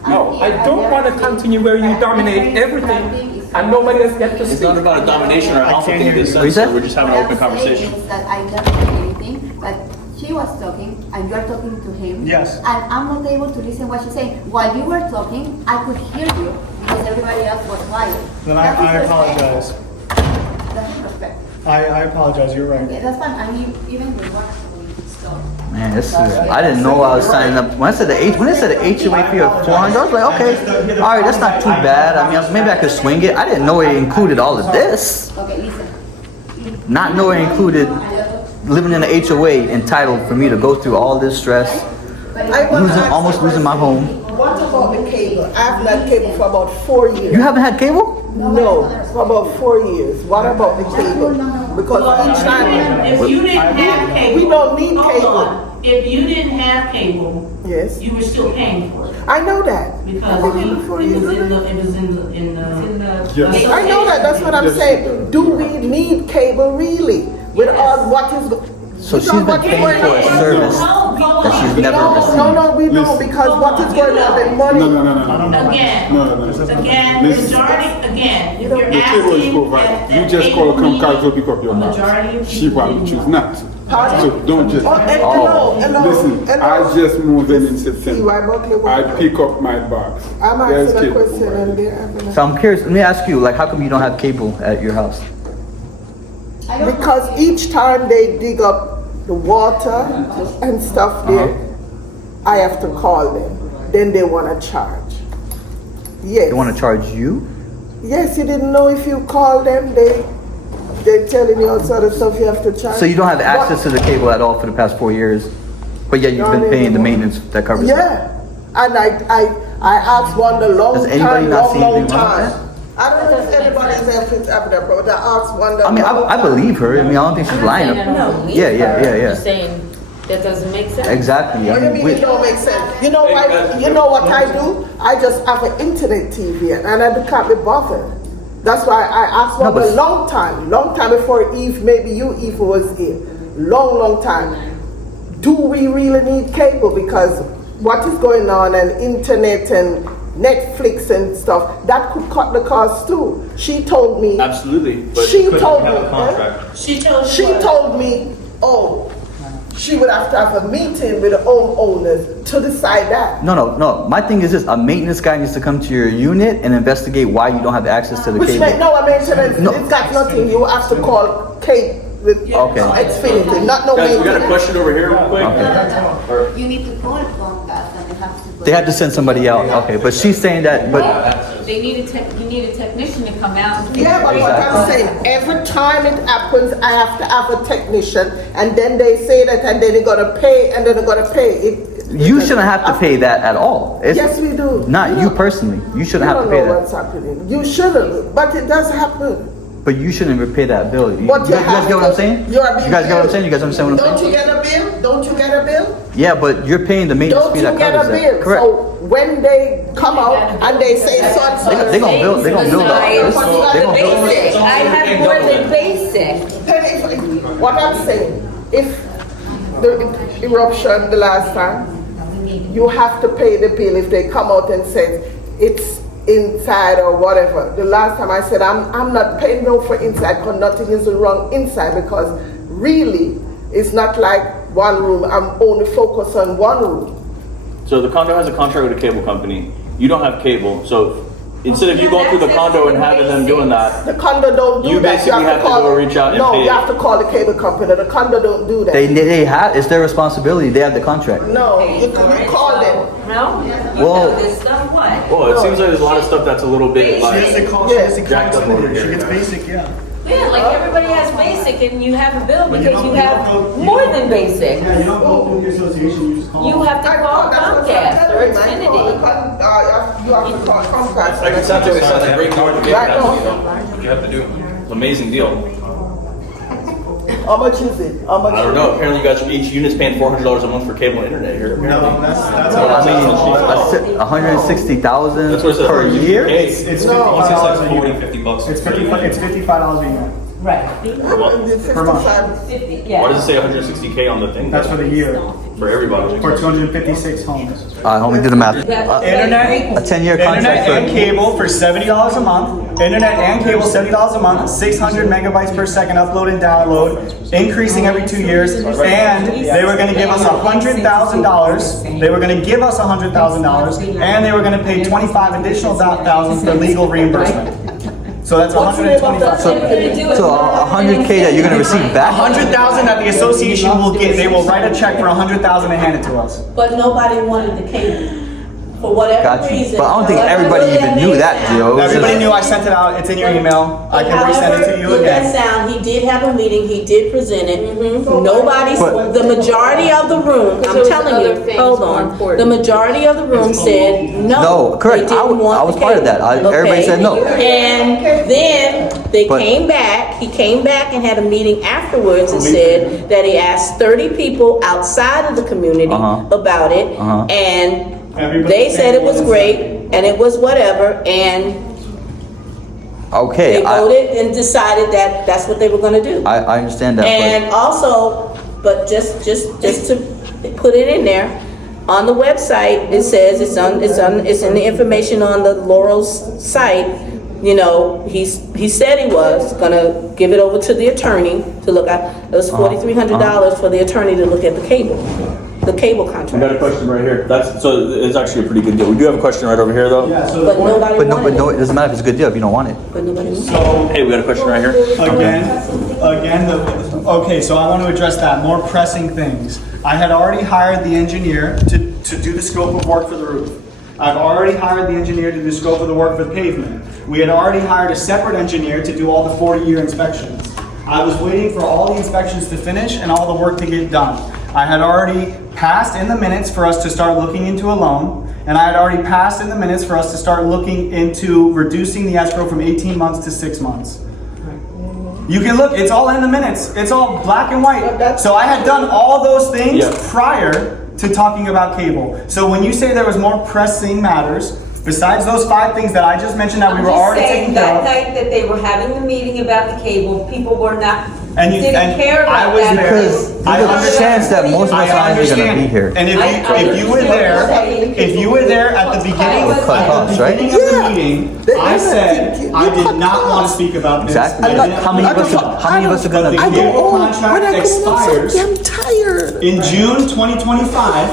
No, I don't want to continue where you dominate everything and nobody else gets to It's speak. not about a domination or I don't can't think hear this you. What you sense, said? we're just having an open conversation. That I don't say anything, but she was talking and you're talking to him. Yes. And I'm not able to listen what she's saying. While you were talking, I could hear you because everybody else was quiet. Then That's I respect. apologize. That's respect. I apologize, you're right. Okay, that's fine. I mean, even with what so. Man, this is, I didn't know I was signing up. When I said the HOA fee of 400, I was like, okay, all right, that's not too bad. I mean, maybe I could swing it. I didn't know it included all of this. Okay, listen. Not know it included living in an HOA entitled for me to go through all this stress, almost losing my home. What about the cable? I've had cable for about 4 years. You haven't had cable? No, for about 4 years. What about the cable? Because each time, If you didn't have cable. we don't need hold cable. on. If you didn't have cable, Yes, you were still paying for it. I know that. Because I've been here for 4 years. it was in the. I know that, that's what I'm saying. Do we need cable really? With all what is, So she's been paying for a service that she's never received. no, we don't, because what is going on, the money. No. Again, again, Listen. majority, again, if you're The cable is asking. provided. that You just call cable come call to needs- pick up your a box. majority of She people probably didn't choose want not to. So don't just. Hello. Listen, I just moved in See September. why Buckley I won't- pick up my box. I'm There's asking a cable question provided. and they're having a. So I'm curious, let me ask you, like, how come you don't have cable at your house? Because each time they dig up the water and stuff there, I have to call them. Then they want to charge. Yes. They want to charge you? Yes, you didn't know if you call them, they're telling you all sort of stuff you have to charge. So you don't have access to the cable at all for the past 4 years, but yet you've been paying the maintenance that covers it? Yeah, and I asked one the long Has anybody time, not seen long anything wrong with time. I don't know if anybody's ever having that, but I asked one the I mean, long I believe her. I mean, I don't think she's lying. Yeah. I'm just saying that doesn't make sense. Exactly. What do you mean it don't make sense? You know why? You know what I do? I just have an internet TV and I can't be bothered. That's why I asked one a long time before Eve, maybe you Eve was here. Long time. Do we really need cable? Because what is going on and internet and Netflix and stuff, that could cut the cost too. She told me. Absolutely, but She couldn't told have me. a contract. She told me, oh, she would have to have a meeting with the homeowners to decide that. No. My thing is this: a maintenance guy needs to come to your unit and investigate why you don't have access to the Which cable. no, a maintenance. No. It's got nothing. You have to call Kate with Xfinity, not no Guys, we got a maintenance. question over here real quick. You need to call Comcast and you have to. They have to send somebody out. Okay, but she's saying that. But They need you need a technician to come out. Yeah, but what I'm saying, every time it happens, I have to have a technician, and then they say that, and then they're gonna pay, and then they're gonna pay. you shouldn't have to pay that at all. It's Yes, we do. Not you personally. You shouldn't have to pay You don't know that. what's happening. You shouldn't, but it does happen. But you shouldn't even pay that bill. You But you guys have get what to. I'm saying? You are being You guys get what I'm billed. saying? You guys understand what I'm Don't saying? you get a bill? Don't you get a bill? Yeah, but you're paying the maintenance Don't fee you that get a covers bill? that. Correct. So when they come out and they say so and so, They gonna build. They gonna build that. They gonna build Basic. that. I have more than basic. then what I'm saying, if the eruption the last time, you have to pay the bill if they come out and say it's inside or whatever. The last time I said I'm not paying no for inside because nothing is wrong inside, because really it's not like one room. I'm only focused on one room. So the condo has a contract with a cable company. You don't have cable, so instead of you going through the condo and having them doing that, The condo don't do You that. basically have to go reach out and no, pay you it. have to call the cable company. The condo don't do that. They have. It's their responsibility. They have the contract. No, you call them. No? Well- This stuff, what? Well, it seems like there's a lot of stuff that's a little bit She has to like. call, she has to Jacked up call over somebody. She here, gets yeah. basic, yeah. Yeah, like everybody has basic and you have a bill But because you have more than basic. Yeah, you don't go through the association, you just call. You have to call Comcast or Xfinity. You have to call Comcast. That sounds like a great card to get. What you have to do. It's an amazing deal. How much is it? How much? I don't know. Apparently, you guys each unit's paying $400 a month for cable and internet here. No, that's I mean, 160,000 That's what it says. per year. It's $55 a unit. $50 It's $55 a unit Right. per month. 50, Why yeah. does it say 160K on the thing? That's for the year, For everybody. for 256 homes. Alright, homie, do the math. Internet, A 10-year internet contract and for cable for $70 a month. Internet and cable $70 a month. 600 megabytes per second upload and download, increasing every 2 years. And they were going to give us $100,000. They were going to give us $100,000, and they were going to pay 25 additional thousand for legal reimbursement. So that's 125. So 100K that you're gonna receive back. 100,000 that the association will get. They will write a check for 100,000 and hand it to us. But nobody wanted the cable, for whatever Got you. reason. But I don't think However everybody good even that knew may that, sound. Joe. It was Everybody just- knew I sent it out. It's in your email. I can resend it to you However good that again. sound, he did have a meeting, he did present it. Nobody's, But- the majority of the room, there I'm was telling other you, things hold more on. important. The majority of the room said no. No, correct. They didn't want I was the part of cable. that. Everybody Okay? said no. And then they But- came back, he came back and had a meeting afterwards and said that he asked 30 people outside of the community about it. And they said it was great and it was whatever, and Okay, they voted and decided that that's what they were gonna do. I understand that, And also, but just to put it in there, on the website, it says, it's in the information on the Laurel's site, you know, he said he was gonna give it over to the attorney to look at. It was $4,300 for the attorney to look at the cable We got a contract. question right here. So it's actually a pretty good deal. We do have a question right over here, though. Yeah, so But nobody but no, wanted it. it doesn't matter if it's a good deal if you don't want it. But nobody wanted it. So Hey, we got a question right here. okay, so I want to address that, more pressing things. I had already hired the engineer to do the scope of work for the roof. I've already hired the engineer to do scope of the work for the pavement. We had already hired a separate engineer to do all the 40-year inspections. I was waiting for all the inspections to finish and all the work to get done. I had already passed in the minutes for us to start looking into a loan, and I had already passed in the minutes for us to start looking into reducing the escrow from 18 months to 6 months. You can look, it's all in the minutes. It's all black and white. So I had done all those things prior to talking about cable. So when you say there was more pressing matters, besides those 5 things that I just mentioned that we were already taking care That of. night that they were having the meeting about the cable, people were not, And you, didn't and care I about was that. there. Because I there's a understand. chance that most of us I aren't even gonna understand. be here. And if you were there, if you were there at the beginning, Cut costs, right? of the meeting, I said I did not want to speak about this. Exactly. I didn't- How many of us are gonna be The here? cable contract expires tired. in June 2025,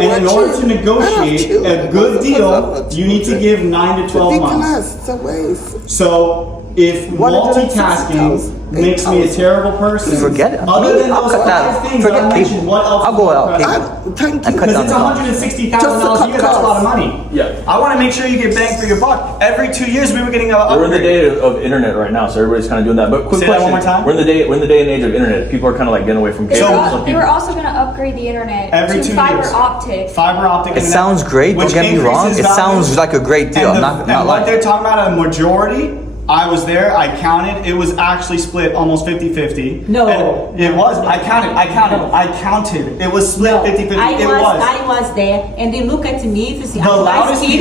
and in order to negotiate a good deal, you need to give 9 to 12 months. It's a waste. So if multitasking makes me a terrible person, Forget it. other than I'll those cut 5 that. things Forget I mentioned, cable. what else? I'll go out is cable. Thank you. And cut Because down it's the cost. $160,000 a year, that's a lot of money. Yeah. I want to make sure you get bang for your buck. Every 2 years we were getting an We're in the upgrade. day of internet right now, so everybody's kind of doing that. But quick Say that question: one more time? We're in the day and age of internet. People are kind of like getting away from cable. Some They were people- also gonna upgrade the internet Every to 2 fiber years. optic. Fiber optic. It internet, sounds great, don't which get me wrong. increases It value. sounds like a great deal. And, I'm and not what lying. they're talking about, a majority, I was there, I counted, it was actually split almost 50-50. No. And it was, I counted. It was split 50-50, it was. I was there, and they look at me and say, The "Am I loudest kidding?"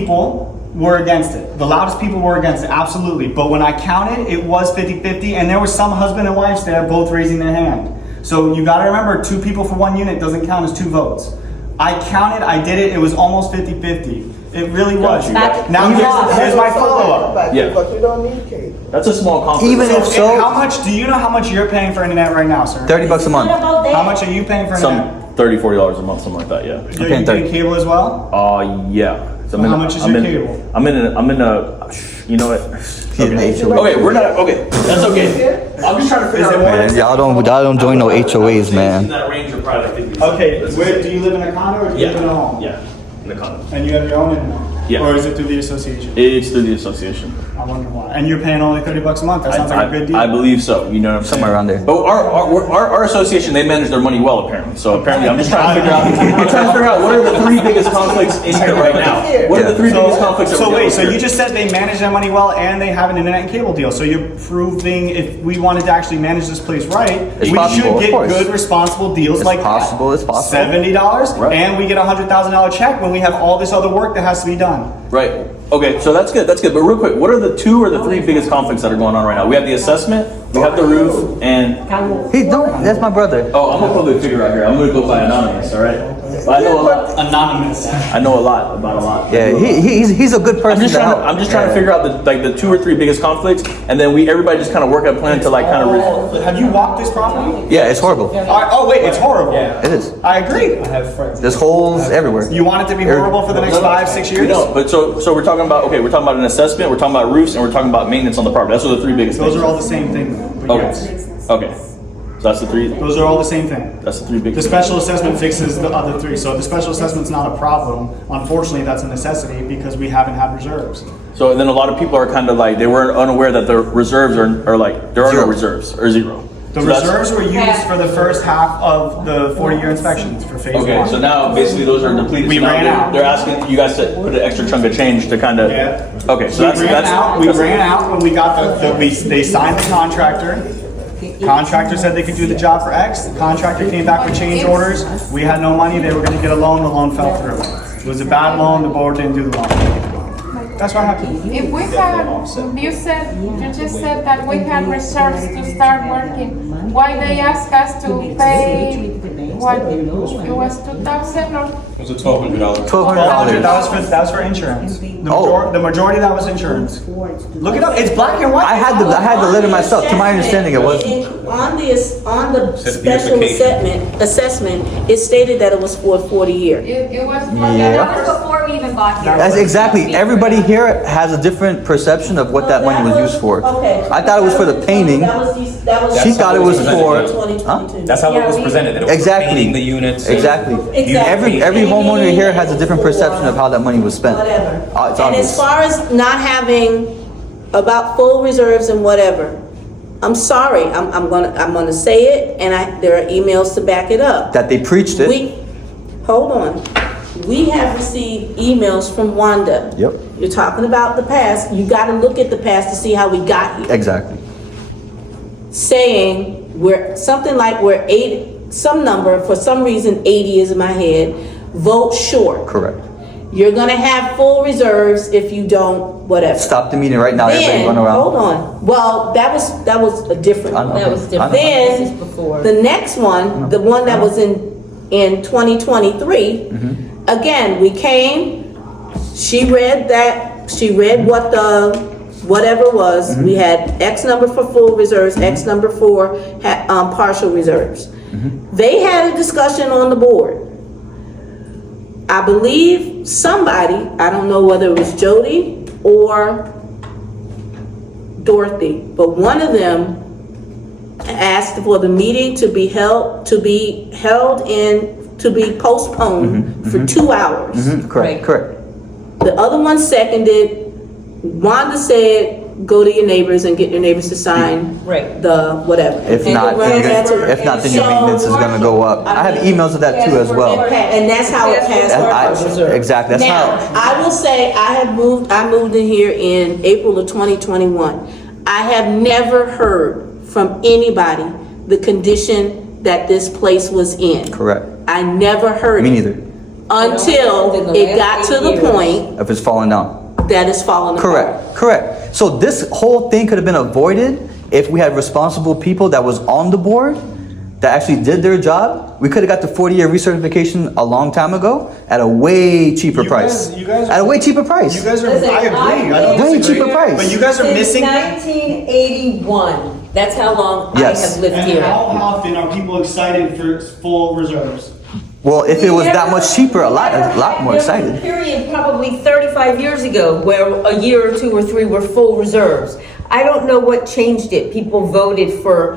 people were against it. The loudest people were against it, absolutely. But when I counted, it was 50-50, and there were some husband and wives there both raising their hand. So you gotta remember, 2 people for 1 unit doesn't count as 2 votes. I counted, I did it, it was almost 50-50. It really was. Gotcha. Now here's my follow-up. Yeah. But you don't need cable. That's a small conflict. Even if so, How much, do you know how much you're paying for internet right now, sir? $30 a month. How much are you paying for internet? Some $30-$40 a month, something like that. Yeah. Are you paying paying 30. cable as well? Yeah. So How much is your cable? I'm in a. You know what? Okay. Okay, we're not. Okay, that's okay. I'm just trying to figure out. Man, y'all don't join no HOAs, In man. that range of probably like 50 Okay, where, do you live in a condo or do you live in a home? Yeah, in the condo. And you have your own internet? Yeah. Or is it through the association? It's through the association. I wonder why. And you're paying only $30 a month. That sounds like a good deal. I believe so. You know what I'm saying? Somewhere around there. But our association, they manage their money well, apparently. So apparently, I'm just trying to figure out. I'm trying to figure out what are the three biggest conflicts in here right now. What are the three biggest conflicts? That So we're wait, dealing so with you here? just said they manage their money well and they have an internet and cable deal. So you're proving if we wanted to actually manage this place right, It's we possible, should of get course. good, responsible deals It's like possible, that. it's possible. $70, Right. and we get a $100,000 check when we have all this other work that has to be done. Right. Okay, so that's good. That's good. But real quick, what are the two or the three biggest conflicts that are going on right now? We have the assessment, we have the roof, and Hey, don't. That's my brother. oh, I'm gonna probably figure out here. I'm gonna go by anonymous. All right. But I know a lot. Anonymous. I know a lot about a lot. Yeah, he's a good person to help. I'm just trying to figure out the two or three biggest conflicts, and then everybody just kind of work a plan to like kind of. Have you walked this property? Yeah, it's horrible. Oh wait, it's horrible. It is. I agree. There's holes everywhere. You want it to be horrible for the next 5-6 years? No, but so we're talking about we're talking about an assessment, we're talking about roofs, and we're talking about maintenance on the property. That's what the three biggest Those things. are all the same thing. But yes. Okay. So that's the three. Those are all the same thing. That's the three big. The special assessment fixes the other three. So if the special assessment's not a problem, unfortunately, that's a necessity because we haven't had reserves. So then a lot of people are kind of like they were unaware that the reserves are like there are Zero. no reserves or zero. The So that's- reserves were used for the first half of the 40-year inspections for phase Okay, one. so now basically those are depleted. We So now ran out. They're asking you guys to put an extra chunk of change to kind of. Yeah. Okay, so We ran out when we got they signed the contractor. Contractor said they could do the job for X. The contractor came back with change orders. We had no money. They were going to get a loan. The loan fell through. It was a bad loan. The board didn't do the loan. That's what happened. If we had, you just said that we had reserves to start working. Why they ask us to pay, what, it was 2,000 or? It was a $1,200. $1,200. That was for insurance. The majority of that was insurance. Look it up. It's black and white. I had the letter myself. To my understanding, it was. On the Said special beautification. assessment, it stated that it was for a 40-year. It was for Yeah. That was before we even got here. That's exactly. Everybody here has a different perception of what that money was used for. Okay. I thought it was for the painting. That was. She thought it was for. 2022. That's how it was presented. That it was Exactly. painting the units. Exactly. Exactly. Every homeowner here has a different perception of how that money was spent. Whatever. It's And obvious. as far as not having about full reserves and whatever, I'm sorry, I'm gonna say it, and there are emails to back it up. That they preached it. Hold on. We have received emails from Wanda. Yep. You're talking about the past. You gotta look at the past to see how we got here. Exactly. Saying something like we're 80, some number, for some reason 80 is in my head, vote short. Correct. You're gonna have full reserves if you don't, whatever. Stop the meeting right now. Everybody Then, run around. hold on. Well, that was a different I know. one. That was different. Then, the next one, the one that was in 2023, again, we came, she read what the, whatever was. We had X number for full reserves, X number for partial reserves. They had a discussion on the board. I believe somebody, I don't know whether it was Jody or Dorothy, but one of them asked for the meeting to be postponed for 2 hours. Correct. Correct. The other one seconded. Wanda said, go to your neighbors and get your neighbors to sign the whatever. If not, then your maintenance is gonna go up. I have emails of that too as well. And that's how it passed. Exactly. That's Now, how. I will say, I moved in here in April of 2021. I have never heard from anybody the condition that this place was in. Correct. I never heard Me it neither. until it got to the point If it's falling down. that it's falling apart. Correct. So this whole thing could have been avoided if we had responsible people that was on the board that actually did their job. We could have got the 40-year recertification a long time ago at a way cheaper price. At a way cheaper price. You guys are, I agree. I don't Way disagree. cheaper price. But you guys are missing. 1981. That's how long Yes. I have lived And here. how often are people excited for full reserves? Well, if it was that much cheaper, a lot more There was a excited. period probably 35 years ago where a year or two or three were full reserves. I don't know what changed it. People voted for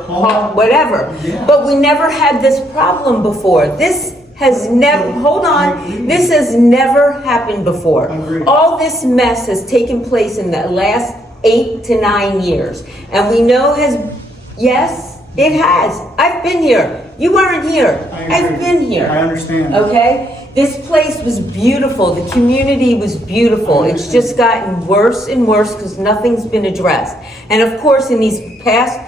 whatever. But we never had this problem before. This has never, hold on, this has never happened before. All this mess has taken place in the last 8 to 9 years. And we know yes, it has. I've been here. You weren't here. I've been here. I understand. Okay? This place was beautiful. The community was beautiful. It's just gotten worse and worse because nothing's been addressed. And of course, in these past,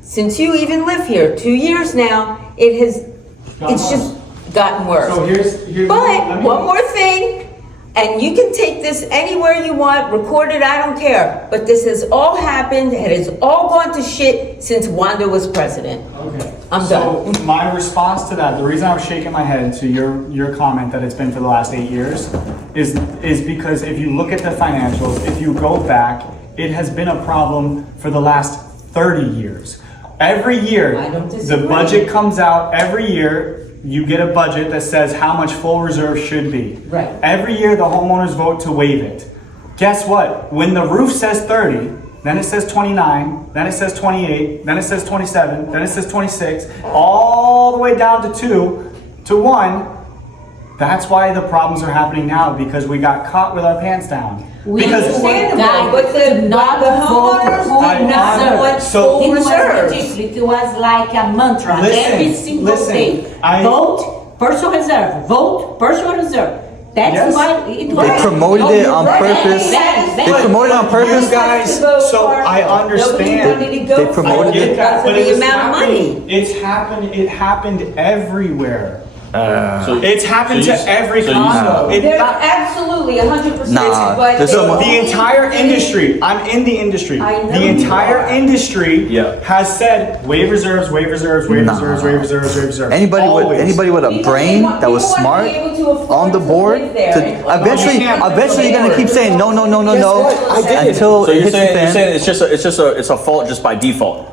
since you even live here, 2 years now, it's just gotten worse. So here's But one more thing, and you can take this anywhere you want, record it, I don't care. But this has all happened, it has all gone to shit since Wanda was president. Okay. I'm done. So my response to that, the reason I was shaking my head to your comment that it's been for the last 8 years is because if you look at the financials, if you go back, it has been a problem for the last 30 years. Every year, I don't the disagree. budget comes out, every year, you get a budget that says how much full reserve should be. Right. Every year, the homeowners vote to waive it. Guess what? When the roof says 30, then it says 29, then it says 28, then it says 27, then it says 26, all the way down to 2 to 1. That's why the problems are happening now, because we got caught with our pants down. Because But the homeowners did not want So- full It was reserve. ridiculous. It was like a mantra every single day. I- Vote, personal reserve. Vote, personal reserve. That's Yes. why it was. They promoted it on purpose. They promoted it on purpose. You guys, so I understand. They promoted I get it. that, but Because of the it's amount of happening- money. It's happened. It happened everywhere. So- It's happened so you- to every so you- condo. It They're got- absolutely 100%. Nah, but there's they so much- The entire industry, I'm in the industry. I know The you entire are. industry Yeah. has said waive reserves, waive reserves, waive Nah. reserves, waive reserves, waive reserves. Anybody with Always. a brain that was smart on the board, eventually you're gonna keep saying no until So it you're hits the saying fan. it's a fault just by default,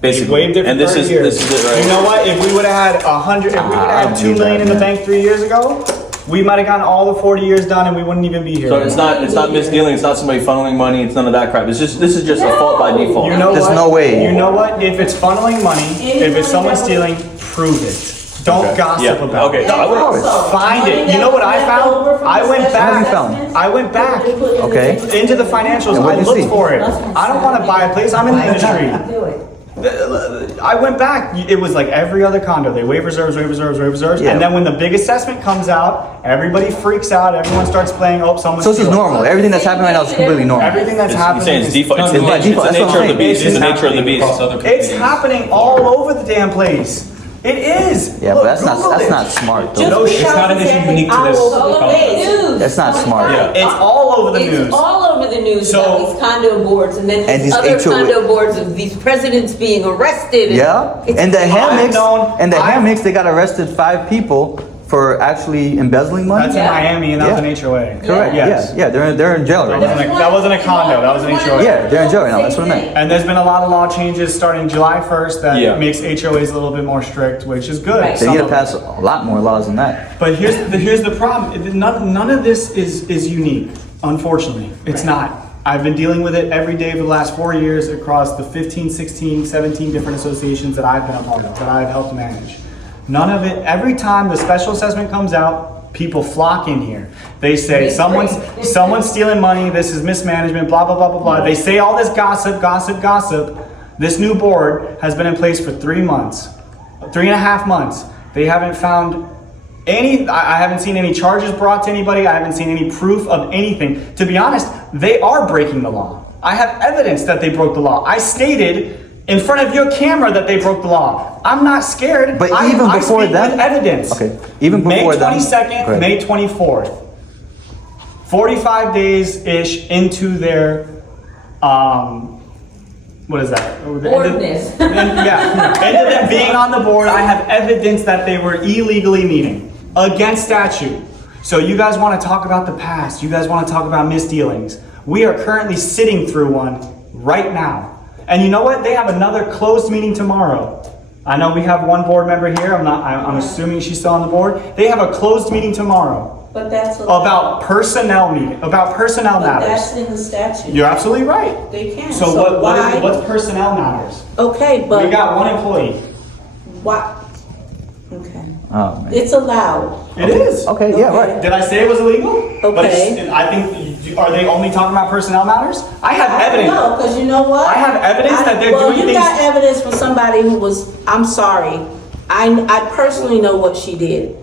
basically. Waived it for And this 30 is years. it, right? You know what? If we would have had 100, if we would have had 2 million in the bank 3 years ago, we might have gotten all the 40 years done and we wouldn't even be here. So it's not misdealing. It's not somebody funneling money. It's none of that crap. This is just a fault by default. You know There's what? no way. You know what? If it's funneling money, if it's someone stealing, prove it. Don't gossip Yeah. about Okay. it. No, I will. Find it. You know what I found? I went back. I went back Okay. into the financials. And what I did you looked see? for it. I don't want to buy a place. I'm in the industry. I went back. It was like every other condo. They waive reserves, waive reserves, waive reserves. Yeah. And then when the big assessment comes out, everybody freaks out. Everyone starts playing, oh, someone's So this is stealing. normal. Everything that's happening right now is completely normal. Everything that's You're happening saying it's is- default. It's It's by default, the that's what nature I'm of the beast. saying. It's the nature of the beast. It's happening all over the damn place. It is. Yeah, Look, but that's Google it. not smart No though. shit. It's not an issue unique to this. News. That's not smart. Yeah. It's all over the It's news. all over the news So- about these condo boards and then And these these other HOA condo boards of these presidents being arrested. Yeah, It's- and the hammocks, known- I've- they got arrested 5 people for actually embezzling money. That's in Miami, and that was Yeah. an HOA. Correct. Yes. Yeah, they're in jail right now. That wasn't a condo. That was an HOA. Yeah, they're in jail right now. That's what I meant. And there's been a lot of law changes starting July 1st that Yeah. makes HOAs a little bit more strict, which is good. Right. They Some need to of it. pass a lot more laws than that. But here's the problem. None of this is unique, unfortunately. It's not. I've been dealing with it every day for the last 4 years across the 15, 16, 17 different associations that I've been a part of, that I've helped manage. None of it, every time the special assessment comes out, people flock in here. They say, someone's stealing money, this is mismanagement, blah, blah, blah, blah, blah. They say all this gossip. This new board has been in place for 3 months, 3.5 months. They haven't found I haven't seen any charges brought to anybody. I haven't seen any proof of anything. To be honest, they are breaking the law. I have evidence that they broke the law. I stated in front of your camera that they broke the law. I'm not scared. But I even before speak that- with evidence. Okay, even before May that- 22nd, Go ahead. May 24th, 45 days-ish into their, what is that? Ordinance. Into them being on the board, I have evidence that they were illegally meeting against statute. So you guys want to talk about the past. You guys want to talk about misdealings. We are currently sitting through one right now. And you know what? They have another closed meeting tomorrow. I know we have one board member here. I'm assuming she's still on the board. They have a closed meeting tomorrow. But that's allowed. About personnel But that's matters. in the statute. You're absolutely right. They can. So what's personnel matters? Okay, but. We got one employee. Why? Okay. Oh, man. It's allowed. It is. Okay, yeah, right. Did I say it was illegal? But Okay. I think, are they only talking about personnel matters? I have evidence. No, because you know what? I have evidence that they're doing Well, you things. got evidence from somebody who was, I'm sorry, I personally know what she did.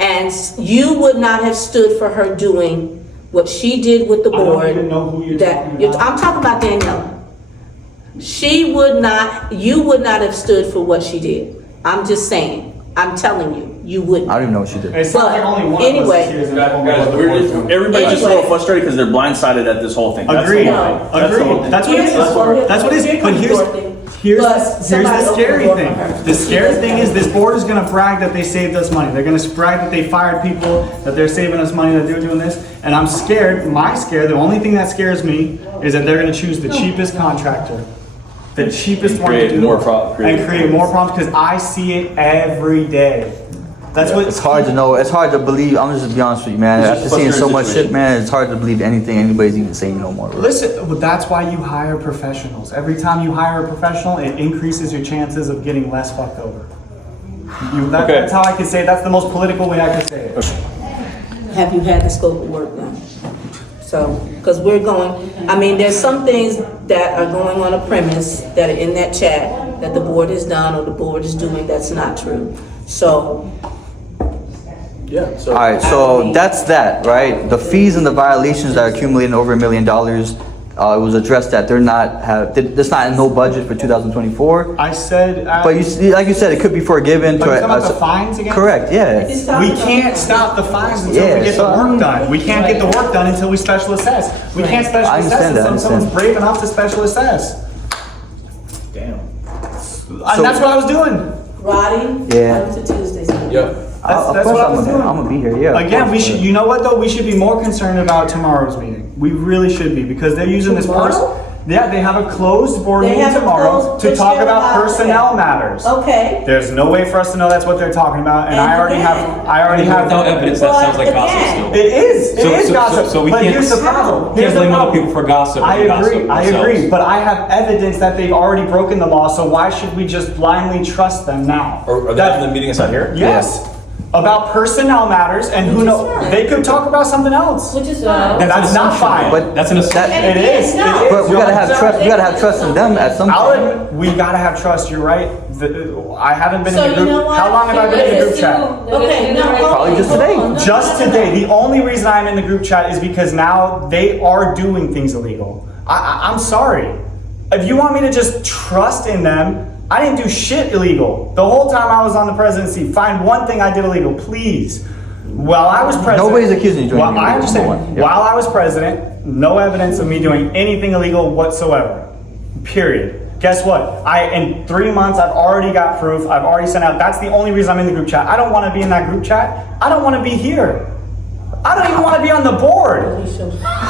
And you would not have stood for her doing what she did with the I don't board. even know who you're talking about. I'm talking about Daniela. You would not have stood for what she did. I'm just saying. I'm telling you, you wouldn't. I don't even know what she did. It sounds like only one Anyway. of us is here. Guys, everybody's just a little frustrated because they're blindsided at this whole thing. That's Agreed. the whole thing. That's the whole thing. That's what it is. That's what it is. But here's the scary thing. The scary thing is this board is going to brag that they saved us money. They're going to brag that they fired people, that they're saving us money, that they're doing this. And I'm scared. The only thing that scares me is that they're going to choose the cheapest contractor. The cheapest one to create do more it. problems. And create more problems because I see it every day. That's what It's hard to know. It's hard to believe. I'm just gonna be honest with you, man. It's After just seeing so frustrating much shit, situation. man, it's hard to believe anything anybody's even saying no more. Bro. Listen, well, that's why you hire professionals. Every time you hire a professional, it increases your chances of getting less fucked over. Okay. That's how I can say it. That's the most political way I can say it. Have you had the scope of work done? So, because there's some things that are going on a premise that are in that chat that the board has done or the board is doing that's not true. So, Yeah. So. All right, so that's that, right? The fees and the violations that are accumulating over $1 million. It was addressed that that's not in no budget for 2024. I said, But like you said, it could be forgiven. But you're talking about the fines again? Correct. Yeah. We can't stop the fines until we get the work done. We can't get the work done until we special assess. We can't special I assess understand that, I until someone's understand. brave enough to special assess. Damn. And that's what I was doing. Roddy, Yeah. come to Tuesday's meeting. Yep. Of That's course what I was doing. I'm gonna be here. Yeah. of Again, course. you know what though? We should be more concerned about tomorrow's meeting. We really should be because they're using this Tomorrow? Yeah, they have a closed board They meeting have a tomorrow closed- to which talk they're about allowed to personnel have. matters. Okay. There's no way for us to know that's what they're talking about, and I already have. Without evidence, that sounds like gossip again, still. It is gossip. So we but can't, here's the problem. can't Here's the blame other problem. people for gossip. I and gossip agree. I ourselves. agree. But I have evidence that they've already broken the law. So why should we just blindly trust them now? Are they having the meeting inside here? Yes. About personnel matters, and who knows? They could talk about something else. Which is fine. That's not fine. But That's an assumption. It is. It is. But we gotta have trust. We gotta have trust in them at some point. We gotta have trust. You're right. I haven't been So in the you group. know what? How long have I been in the group chat? Okay, no, Probably just hold today. on. No, Just no, no, today. no. The only reason I'm in the group chat is because now they are doing things illegal. I'm sorry. If you want me to just trust in them, I didn't do shit illegal. The whole time I was on the presidency, find one thing I did illegal, please. While I was president. Nobody's accusing you of doing Well, anything I illegal. understand. No one. Yeah. While I was president, no evidence of me doing anything illegal whatsoever. Period. Guess what? In 3 months, I've already got proof. I've already sent out. That's the only reason I'm in the group chat. I don't want to be in that group chat. I don't want to be here. I don't even want to be on the board.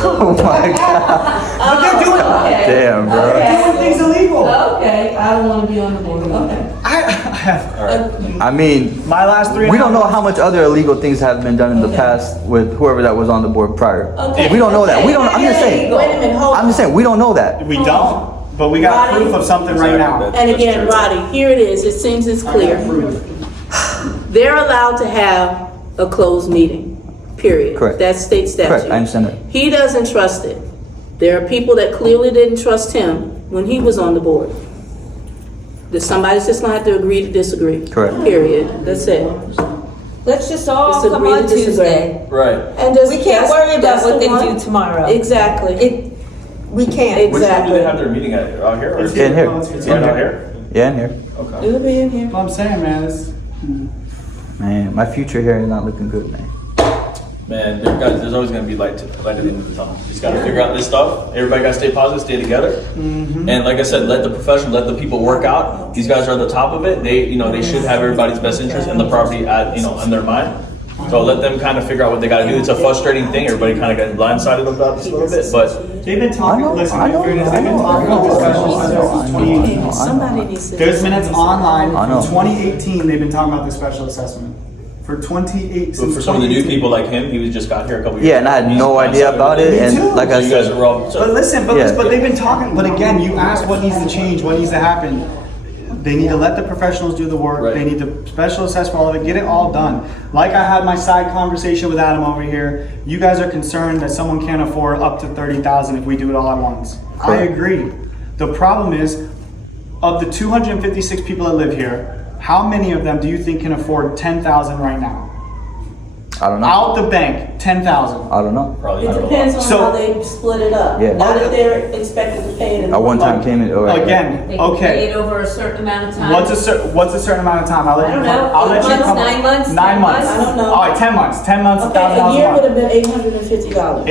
Oh my god. But they're doing Damn, bro. They're doing things illegal. Okay, I don't want to be on the board. Okay. I mean, My last 3. we don't know how much other illegal things have been done in the past with whoever that was on the board prior. Okay. We don't know that. We don't. I'm just saying. Wait a minute, hold on. I'm just saying we don't know that. We don't. But we got Roddy? proof of something right now. And again, Roddy, here it is. It seems it's clear. They're allowed to have a closed meeting, period. Correct. That's state statute. Correct. I understand that. He doesn't trust it. There are people that clearly didn't trust him when he was on the board. That somebody's just gonna have to agree to disagree. Correct. Period. That's it. Let's just all Just come agree on to disagree. Tuesday. Right. And just, We can't that's- worry about that's what the they one. do tomorrow. Exactly. We can't. Exactly. Which one do they have their meeting at? Out here? Or Yeah, in here. It's right out here? Yeah, in here. Okay. It'll be in here. What I'm saying, man, is Man, my future here is not looking good, man. Man, there's always gonna be light at the end of the tunnel. You just gotta figure out this stuff. Everybody gotta stay positive, stay together. And like I said, let the professionals, let the people work out. These guys are at the top of it. They should have everybody's best interest and the property in their mind. So let them kind of figure out what they gotta do. It's a frustrating thing. Everybody kind of got blindsided about this a little bit, but they've been talking. Listen, in fairness, they've been talking about the special assessment since 2018. Somebody needs to. There's minutes online I know. from 2018. They've been talking about the special assessment For 28 But since for some of the new 2018. people like him, he was just got here a couple years Yeah, and I had no idea about it. Me And too. like I You guys said, were all. But listen, but, Yeah. but they've been talking. But again, you asked what needs to change, what needs to happen. They need to let the professionals do the work. Right. They need to special assess for all of it. Get it all done. Like I had my side conversation with Adam over here. You guys are concerned that someone can't afford up to 30,000 if we do it all at once. I Correct. agree. The problem is, of the 256 people that live here, how many of them do you think can afford 10,000 right now? I don't know. Out the bank, 10,000. I don't know. Probably It not a lot. depends on So- how they split it up. Yeah. Not if they're expected to pay it in I one time came in. Oh, right, right. Again, They can pay okay. it over a certain amount of time. What's a certain amount of time? I'll let I you don't come. know, I'll let 8 you months, come. 9 months, 9 10 months. months? I don't know. All right, 10 months. 10 months. Okay, a $1,000 year a would month. have been $850.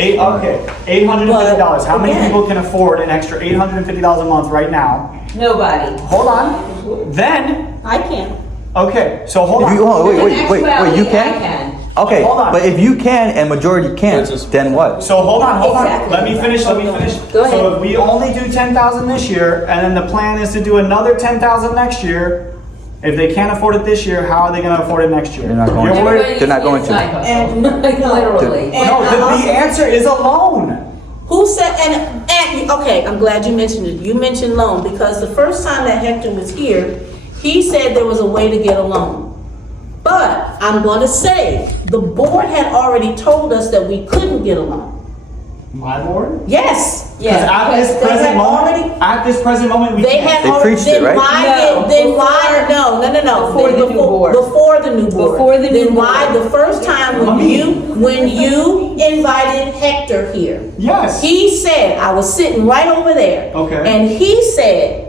$850. How many again- people can afford an extra $850 a month right now? Nobody. Hold on. Then, I can. okay. So hold If on. you, oh, wait, In wait, you actuality, can? I can. Okay, Hold on. but if you can and majority can't, then what? So hold on. Exactly. Let me finish. Go ahead. So if we only do 10,000 this year, and then the plan is to do another 10,000 next year, if they can't afford it this year, how are they going to afford it next year? They're not going You're to. worried- They're not going to. And Literally. And No, I the also- answer is a loan. Who said, and, okay, I'm glad you mentioned it. You mentioned loan, because the first time that Hector was here, he said there was a way to get a loan. But I'm going to say, the board had already told us that we couldn't get a loan. My board? Yes. Because at this They present had moment, already- at this present moment, we They can't. had They already, preached it, then right? why, No, then why, no. before the new board. Before the new board. Before the new Then why, board. the first time when you invited Hector here, Yes. he said, I was sitting right over there. Okay. And he said,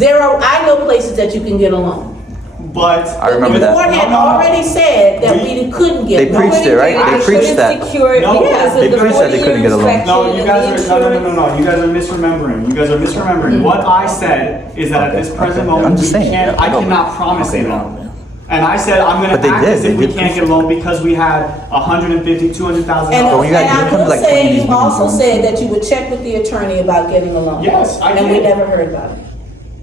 I know places that you can get a loan. But I remember The that. board had No, no, no. already said that we couldn't They get. preached it, right? They preached that. Secure No, because they of the preached that they couldn't get a loan. 40-year No, you inspection guys and the are insurance. You guys are misremembering. You guys are misremembering. What I said is that at this present Okay. moment, I'm we just saying, can't. yeah, I I know. cannot promise Okay, a no. loan. And I said I'm going But to they act did. as They if we did can't preach get a loan because we had $150,000, $200,000. And, But when you guys- and you I come to will like say, 20 you meetings, also right? said that you would check with the attorney about getting a loan. Yes, I And we did. never heard about it.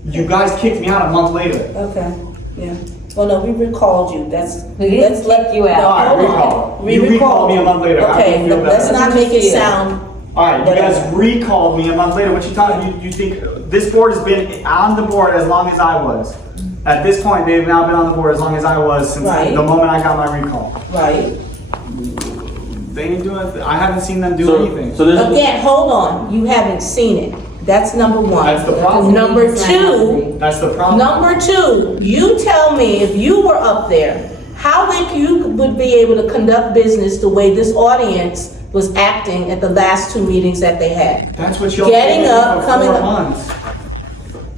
You guys kicked me out a month later. Okay, yeah. Well, no, we recalled you. We didn't let's let kick you out. no, All right, hold on. recall. We You recalled me a month later. How do you Okay, feel about let's that? not make it Yeah. sound. All right, you guys Whatever. recalled me a month later. What you talking? You think this board has been on the board as long as I was? At this point, they've now been on the board as long as I was since Right. the moment I got my recall. Right. They ain't doing. I haven't seen them do anything. So there's. Again, hold on. You haven't seen it. That's number one. That's the problem. Number two. That's the problem. Number two, you tell me if you were up there, how you would be able to conduct business the way this audience was acting at the last two meetings that they had. That's what y'all Getting did up, for coming 4 up. months.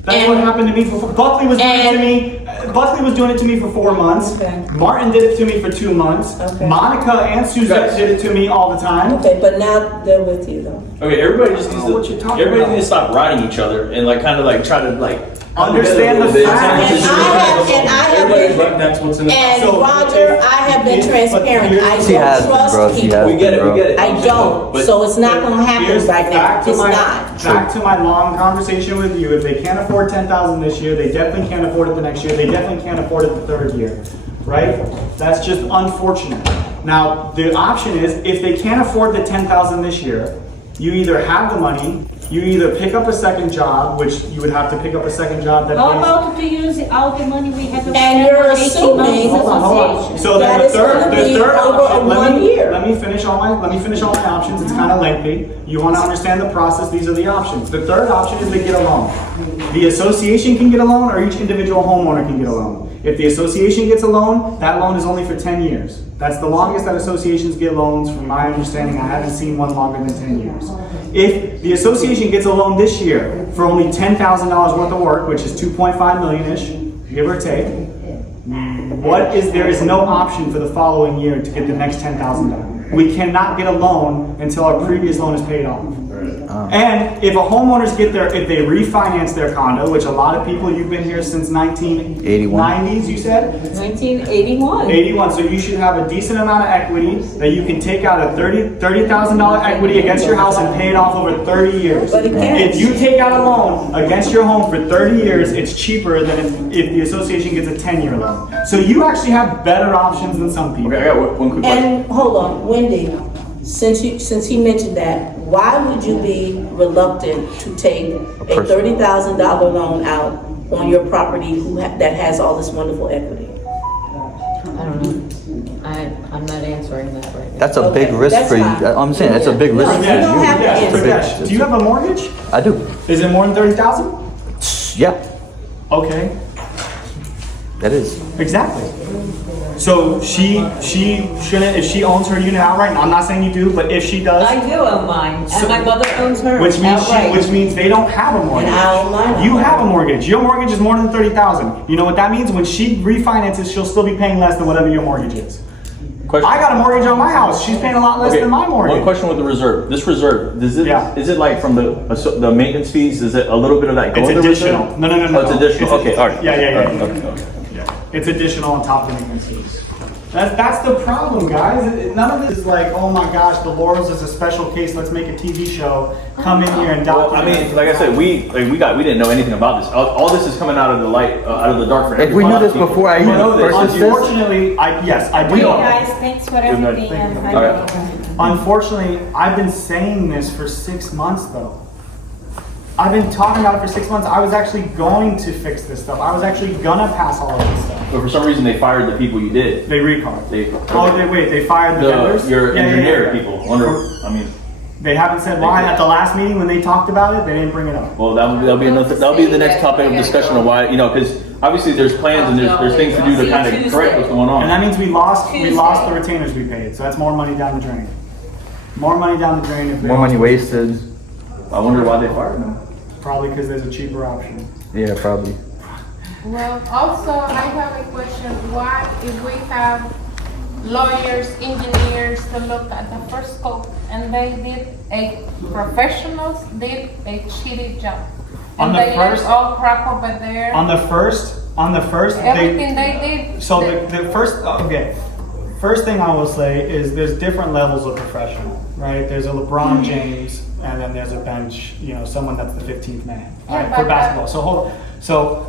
That's And- what happened to me for. Buckley was doing it to and- me. Buckley was doing it to me for 4 months. Okay. Martin did it to me for 2 months. Okay. Monica and Suzette Guys. did it to me all the time. Okay, but now they're with you though. Okay, everybody just needs I don't know what you're to. talking Everybody about. needs to stop riding each other and like kind of like try to like Understand the fact. That's what's in it. And So- Roger, I have been But transparent. I She has don't been, trust bro. She people. has We get it. been, We bro. get it. I don't, But- so it's not gonna happen Here's right now. back to It's my- not. Back to my long conversation with you. If they can't afford 10,000 this year, they definitely can't afford it the next year. They definitely can't afford it the third year, right? That's just unfortunate. Now the option is if they can't afford the 10,000 this year, you either have the money, you either pick up a second job, which you would have to pick up a second job that How pays. about to use all the money we have? And you're assuming- Hold on. So then That the is third gonna be over option, a 1 year. let me finish all my options. It's kind of lengthy. You want to understand the process. These are the options. The third option is to get a loan. The association can get a loan, or each individual homeowner can get a loan. If the association gets a loan, that loan is only for 10 years. That's the longest that associations get loans, from my understanding. I haven't seen one longer than 10 years. If the association gets a loan this year for only $10,000 worth of work, which is 2.5 million-ish, give or take, there is no option for the following year to get the next 10,000 done. We cannot get a loan until our previous loan is paid off. And if a homeowners if they refinance their condo, which a lot of people, you've been here since 1990s, you said? 1981. 81, so you should have a decent amount of equity that you can take out a $30,000 equity against your house and pay it off over 30 years. But again- If you take out a loan against your home for 30 years, it's cheaper than if the association gets a 10-year loan. So you actually have better options than some people. Okay, I got one quick question. And hold on, Wendy, since he mentioned that, why would you be reluctant to take a $30,000 loan out on your property that has all this wonderful equity? I don't know. I'm not answering that right now. That's a big risk that's for you. fine. I'm saying that's a big risk No, for you don't have to Yes, answer Prakash, do you have a mortgage? I do. Is it more than 30,000? Yeah, Okay, that is. exactly. So she shouldn't, if she owns her unit outright, and I'm not saying you do, but if she does. I do own mine, So- and my mother owns hers Which means outright. which means they don't have a mortgage. And I own mine. You have a mortgage. Your mortgage is more than 30,000. You know what that means? When she refinances, she'll still be paying less than whatever your mortgage is. Question. I got a mortgage on my house. She's paying a lot less Okay, than my mortgage. One question with the reserve. This reserve, is it Yeah. like from the maintenance fees? Is it a little bit of that? It's go in the additional. reserve? No. Oh, it's additional. Okay, all right. Yeah. Okay. Yeah. It's additional on top of the maintenance fees. That's the problem, guys. None of this is like, oh my gosh, the Laurels is a special case. Let's make a TV show. Come in here and Well, I document. mean, like I said, we didn't know anything about this. All this is coming out of the light, out of the dark for If we knew this before I even purchased this, Unfortunately, I do We know. don't. Guys, thanks for everything. And All right. Unfortunately, I've been saying this for 6 months though. I've been talking about it for 6 months. I was actually going to fix this stuff. I was actually gonna pass all of this stuff. But for some reason, they fired the people you did. They recalled. They fired the vendors? your Yeah, engineer yeah. people. They haven't said why. At the last meeting when they talked about it, they didn't bring it up. Well, that'll be the next topic of discussion of why, because obviously there's plans and there's things to do to kind of correct what's going on. And that means we lost the retainers we paid. So that's more money down the drain. More money down the drain. more money wasted. I wonder why they fired them. Probably because there's a cheaper option. Yeah, probably. Well, also, I have a question. What if we have lawyers, engineers to look at the first scope and professionals did a shitty job? On And the they left first- all crap over there. On the first, Everything they did. So the first, okay. First thing I will say is there's different levels of professional, right? There's a LeBron James, and then there's a bench, someone that's the 15th man, Yeah, right? but For basketball. So hold on. So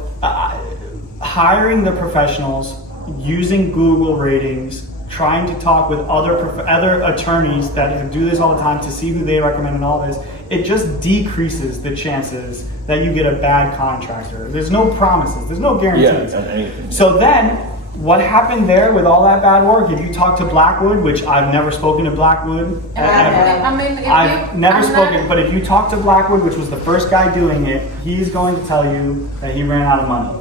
hiring the professionals, using Google ratings, trying to talk with other attorneys that do this all the time to see who they recommend and all this, it just decreases the chances that you get a bad contractor. There's no promises. There's no guarantees. Yeah. So then, what happened there with all that bad work? If you talk to Blackwood, which I've never spoken to Blackwood, I've never spoken, but if you talk to Blackwood, which was the first guy doing it, he's going to tell you that he ran out of money.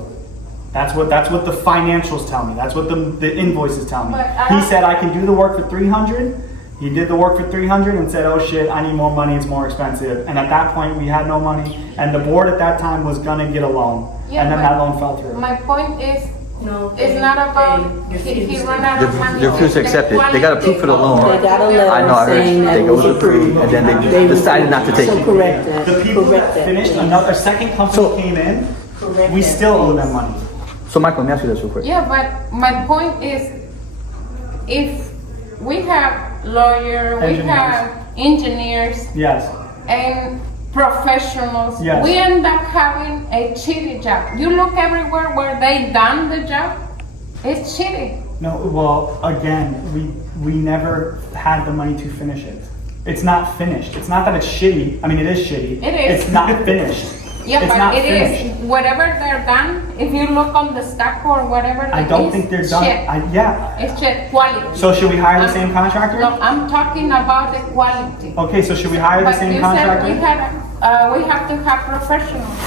That's what the financials tell me. That's what the invoices tell me. He said I can do the work for $300. He did the work for $300 and said, "Oh shit, I need more money. It's more expensive." And at that point, we had no money, and the board at that time was gonna get a loan, and then that loan fell through. My point is, it's not about he ran out of money. They refused to accept it. They got approved for the loan. They got a I know, I letter heard saying that they it go was approved. and then they decided not to take So it. correct that. The people that finished, a second company came in, we still owe them money. So Michael, let me ask you this real quick. Yeah, but my point is, if we have lawyers, we have engineers, Yes. and professionals, Yes. we end up having a shitty job. You look everywhere where they done the job, it's shitty. No, well, again, we never had the money to finish it. It's not finished. It's not that it's shitty. I mean, it is shitty. It is. It's not finished. Yeah, It's but not it finished. is. Whatever they're done, if you look on the stock or whatever, I don't think they're done. Shit. Yeah. It's shit quality. So should we hire the same contractor? No, I'm talking about the quality. Okay, so should we hire the But same you contractor? said we have to have professionals.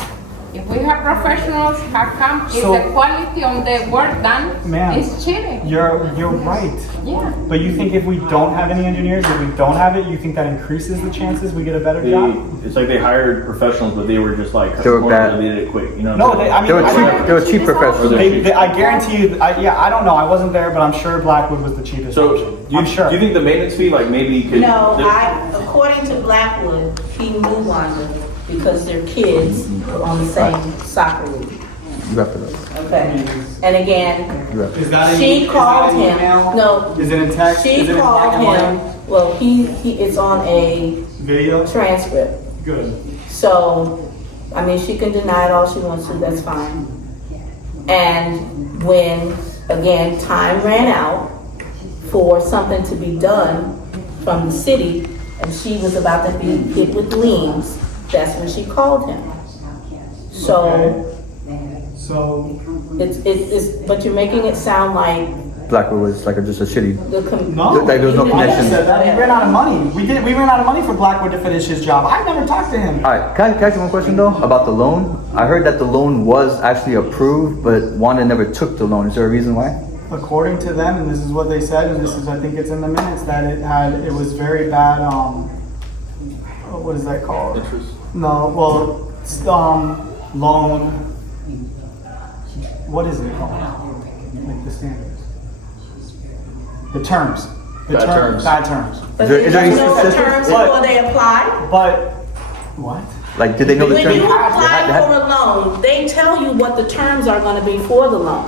If we have professionals, how come if So- the quality on the work done Ma'am, is cheating? You're right. Yeah. But you think if we don't have any engineers, if we don't have it, you think that increases the chances we get a better job? It's like they hired professionals, but they were just like They were bad. They did it quick. You know. No, I mean, They were cheap professionals. I guarantee you. I don't know. I wasn't there, but I'm sure Blackwood was the cheapest So, option. do you, I'm sure. do you think the maintenance fee, like maybe could? No, according to Blackwood, he knew Wanda because their kids were on the same soccer league. You wrap it up. Okay. And again, Is that she called is that in him. email? No. Is it in text? She Is it in called black and him. white? Well, he it's on a Video. transcript. Good. So, I mean, she can deny it all she wants to. That's fine. And when again time ran out for something to be done from the city, and she was about to be hit with liens, that's when she called him. So So it's but you're making it sound like Blackwood was like just a shitty. no, Like there was no I connection. said that. We ran out of money. We ran out of money for Blackwood to finish his job. I never talked to him. All right, can I ask you one question though about the loan? I heard that the loan was actually approved, but Wanda never took the loan. Is there a reason why? According to them, and this is what they said, and this is, I think it's in the minutes, that it was very bad, what is that called? Interest. No, well, loan, what is it called? Like the standards. The terms. Bad terms. Bad terms. but Is there- they is there don't any know the specific- terms But- before they apply. But, what? Like, did they know the When terms? you They apply had- for a loan, they tell you what the terms are gonna be for the loan.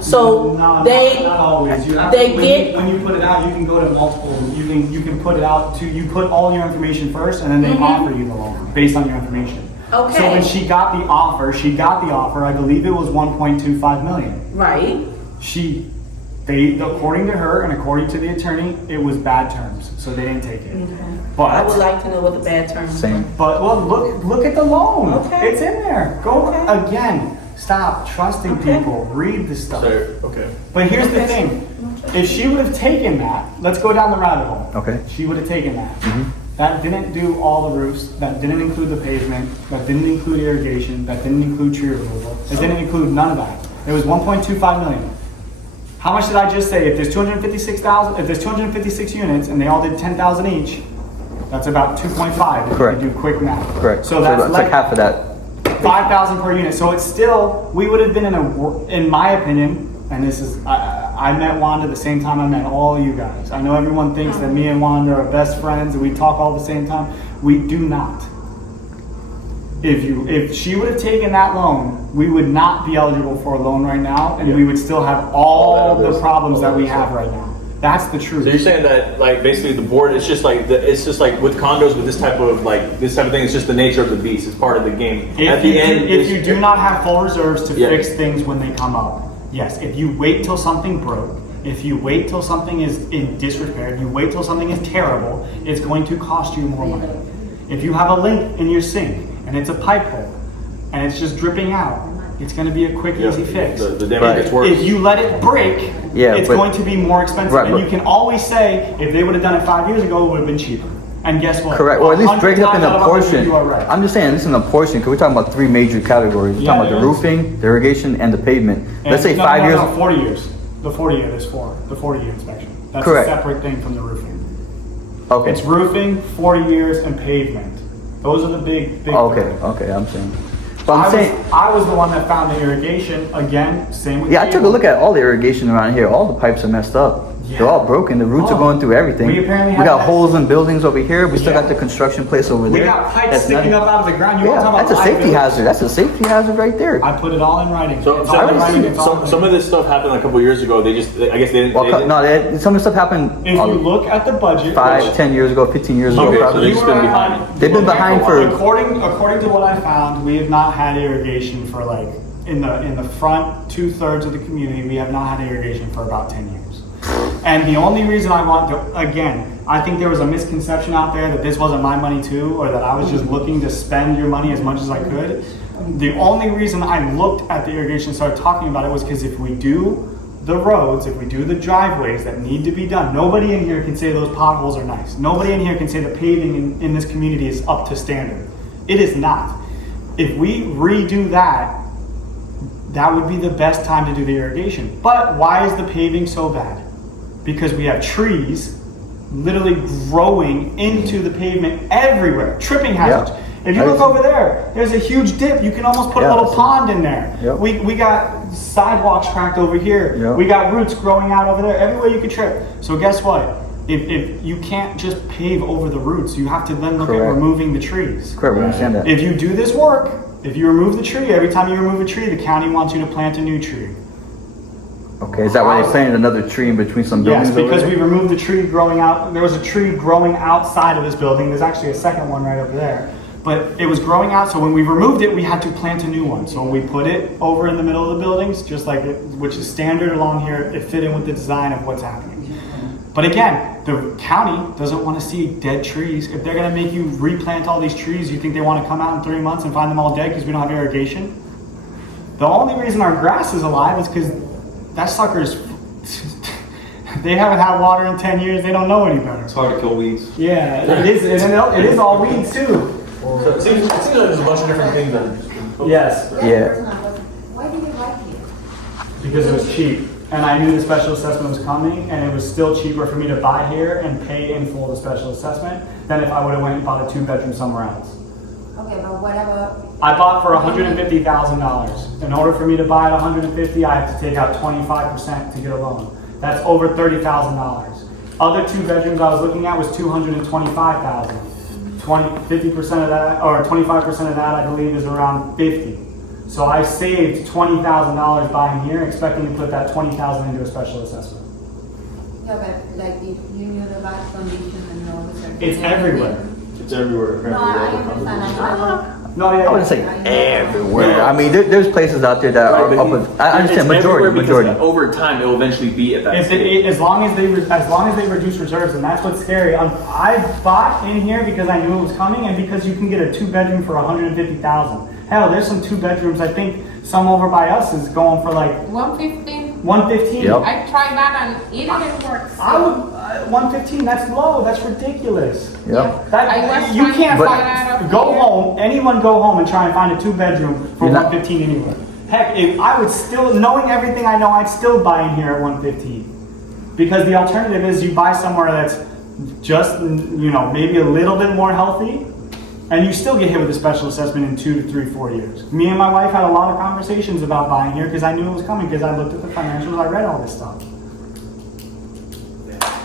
So No, they, not always. You have they when get- when you put it out, you can go to multiple. You can put it out to you put all your information first, and then they offer you the loan based on your information. Okay. So when she got the offer. I believe it was 1.25 million. right, According to her and according to the attorney, it was bad terms, so they didn't take it. I would But like to know what the bad terms are. Same. well, look at the loan. Okay. It's in there. Go Okay. again. Stop trusting Okay. people. Read the stuff. So, okay. But here's the thing. If she would have taken that, let's go down the rabbit hole. Okay. She would have taken that. That didn't do all the roofs. That didn't include the pavement. That didn't include irrigation. That didn't include tree removal. It didn't include none of that. It was 1.25 million. How much did I just say? If there's 256,000, if there's 256 units and they all did 10,000 each, that's about 2.5 if Correct. you do quick math. Correct. So that's like half of that. 5,000 per unit. So it's still, we would have been in my opinion, and this is, I met Wanda the same time I met all you guys. I know everyone thinks that me and Wanda are best friends and we talk all the same time. We do not. If she would have taken that loan, we would not be eligible for a loan right now, and we would still have all the problems that we have right now. That's the truth. So you're saying that, like, basically the board, it's just like with condos with this type of thing, it's just the nature of the beast. It's part of the game. At the end, If you do not have full reserves to Yeah. fix things when they come up, yes. If you wait till something broke, if you wait till something is in disrepair, if you wait till something is terrible, it's going to cost you more money. If you have a leak in your sink and it's a pipe hole and it's just dripping out, it's going to be a quick, easy fix. The damage gets worse. If you let it break, Yeah, it's but- going to be more expensive. Right, and but- you can always say, if they would have done it 5 years ago, it would have been cheaper. And guess what? Correct, or at least 100 break it up times in out a of 100, portion. You are right. I'm just saying, this is in a portion, because we're talking about three major categories. We're talking about the roofing, the irrigation, and the pavement. Let's say No, 5 years. No, 40 years. The 40 year is for the 40 year inspection. That's Correct. a separate thing from the roofing. Okay. It's roofing, 40 years, and pavement. Those are the big. Okay, things. okay, I'm saying. But I'm saying, I was the one that found the irrigation. Again, same with yeah, I you. took a look at all the irrigation around here. All the pipes are messed up. They're all broken. The roots are Oh. going through everything. We apparently We have got that- holes in buildings over here. We still Yeah. got the construction place over We there. got pipes That's sticking nothing. up out of the ground. You want to Yeah, talk that's a about safety liability? hazard. That's a safety hazard right there. I put it all in writing. So, It's all in writing. It's all in some of this stuff happened a couple years ago. I guess they didn't. Well, they didn't- no, some of the stuff happened If you look at the budget, 5, which- 10 years ago, 15 years ago, Okay, so probably. they've just been behind. They've been behind for. According to what I found, we have not had irrigation for like in the front 2/3 of the community. We have not had irrigation for about 10 years. And the only reason I want to, again, I think there was a misconception out there that this wasn't my money too, or that I was just looking to spend your money as much as I could. The only reason I looked at the irrigation and started talking about it was because if we do the roads, if we do the driveways that need to be done, nobody in here can say those potholes are nice. Nobody in here can say the paving in this community is up to standard. It is not. if we redo that, that would be the best time to do the irrigation. But why is the paving so bad? Because we have trees literally growing into the pavement everywhere, tripping hazards. If you look over there, there's a huge dip. You can almost put a little pond in there. We got sidewalks cracked over here. We got roots growing out over there. Everywhere you could trip. So guess what? If you can't just pave over the roots, you have to then look at removing the trees. Correct, we understand that. If you do this work, if you remove the tree, every time you remove a tree, the county wants you to plant a new tree. Okay, is that why they planted another tree in between some buildings? Yes, because we removed the tree growing out. There was a tree growing outside of this building. There's actually a second one right over there. But it was growing out, so when we removed it, we had to plant a new one. So when we put it over in the middle of the buildings, just like it, which is standard along here, it fit in with the design of what's happening. But again, the county doesn't want to see dead trees. If they're going to make you replant all these trees, you think they want to come out in 3 months and find them all dead because we don't have irrigation? The only reason our grass is alive is because that sucker is, they haven't had water in 10 years. They don't know any better. It's hard to kill weeds. Yeah, it is all weeds too. So it seems like there's a bunch of different things that are just been put. Yes. Why did they like you? Because it was cheap. And I knew the special assessment was coming, and it was still cheaper for me to buy here and pay in full the special assessment than if I would have went and bought a 2-bedroom somewhere else. Okay, but what about? I bought for $150,000. In order for me to buy at $150,000, I have to take out 25% to get a loan. That's over $30,000. Other 2 bedrooms I was looking at was $225,000. 50% of that, or 25% of that, I believe, is around $50,000. So I saved $20,000 buying here, expecting to put that $20,000 into a special assessment. Yeah, but like if you knew the bad condition and all the It's everywhere. It's everywhere. No, I understand. No, yeah, I wouldn't say everywhere. I mean, there's places out there that are up with, I understand majority. Over time, it will eventually be at that as long as they reduce reserves, and that's what's scary. I bought in here because I knew it was coming, and because you can get a 2-bedroom for $150,000. Hell, there's some 2 bedrooms. I think some over by us is going for like 115. 115. Yep. I tried that and it didn't work. I would 115. That's low. That's ridiculous. Yep. That, you can't go home. Anyone go home and try and find a 2-bedroom for 115 anywhere. Heck, if I would still, knowing everything I know, I'd still buy in here at 115. Because the alternative is you buy somewhere that's just, maybe a little bit more healthy, and you still get hit with a special assessment in 2 to 3, 4 years. Me and my wife had a lot of conversations about buying here because I knew it was coming, because I looked at the financials, I read all this stuff.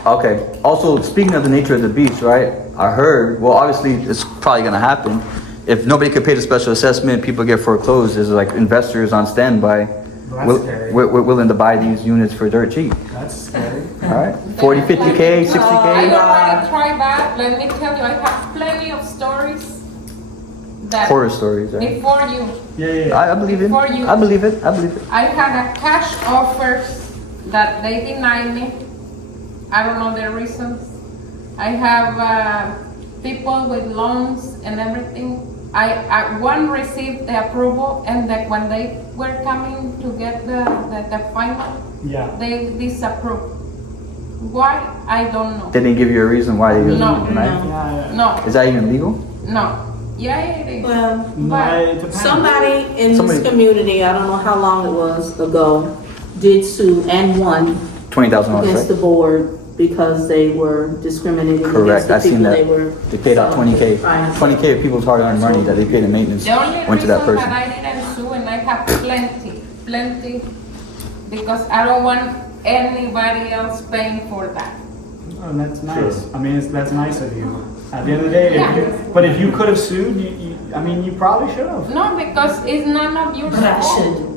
Okay. Also, speaking of the nature of the beach, right? I heard, well, obviously, it's probably going to happen. If nobody could pay the special assessment, people get foreclosed. There's like investors on standby we're willing to buy these units for dirt cheap. That's scary. All right. 40, 50K, 60K. I already tried that. Let me tell you, I have plenty of stories. Horror stories, right? Before you. Yeah. I believe it. Before you. I believe it. I had a cash offers that they denied me. I don't know the reasons. I have people with loans and everything. One received the approval, and that when they were coming to get the final, they disapproved. Why? I don't know. They didn't give you a reason why they didn't deny? No. Is that even legal? No. Yeah, it is. Well, somebody in this community, I don't know how long it was ago, did sue and won $20,000 against the board because they were discriminating Correct. against the I've seen people that. they were. They paid out 20K. 20K of people's hard-earned money that they paid in maintenance The only went to that reason person. that I didn't sue, and I have plenty, because I don't want anybody else paying for that. Oh, and that's nice. I mean, that's nice of you. At the end of the day, but if you could have sued, you probably should have. No, because it's none of your fault.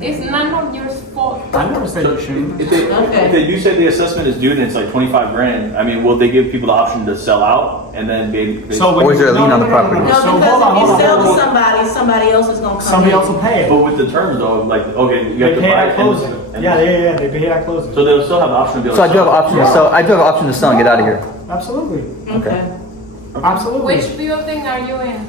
It's none of your fault. I never said you shouldn't. If you say the assessment is due and it's like 25 grand, I mean, will they give people the option to sell out and then they or is there a lien on the property? No, because if you sell to somebody else is going to come Somebody in. else will pay it. But with the terms though, like, okay, you have to pay buy at closing. Yeah, they pay at closing. So they'll still have the option to be able So to I do have an option to sell. I do have an option to sell and get out of here. Absolutely. Okay. Absolutely. Which building are you in?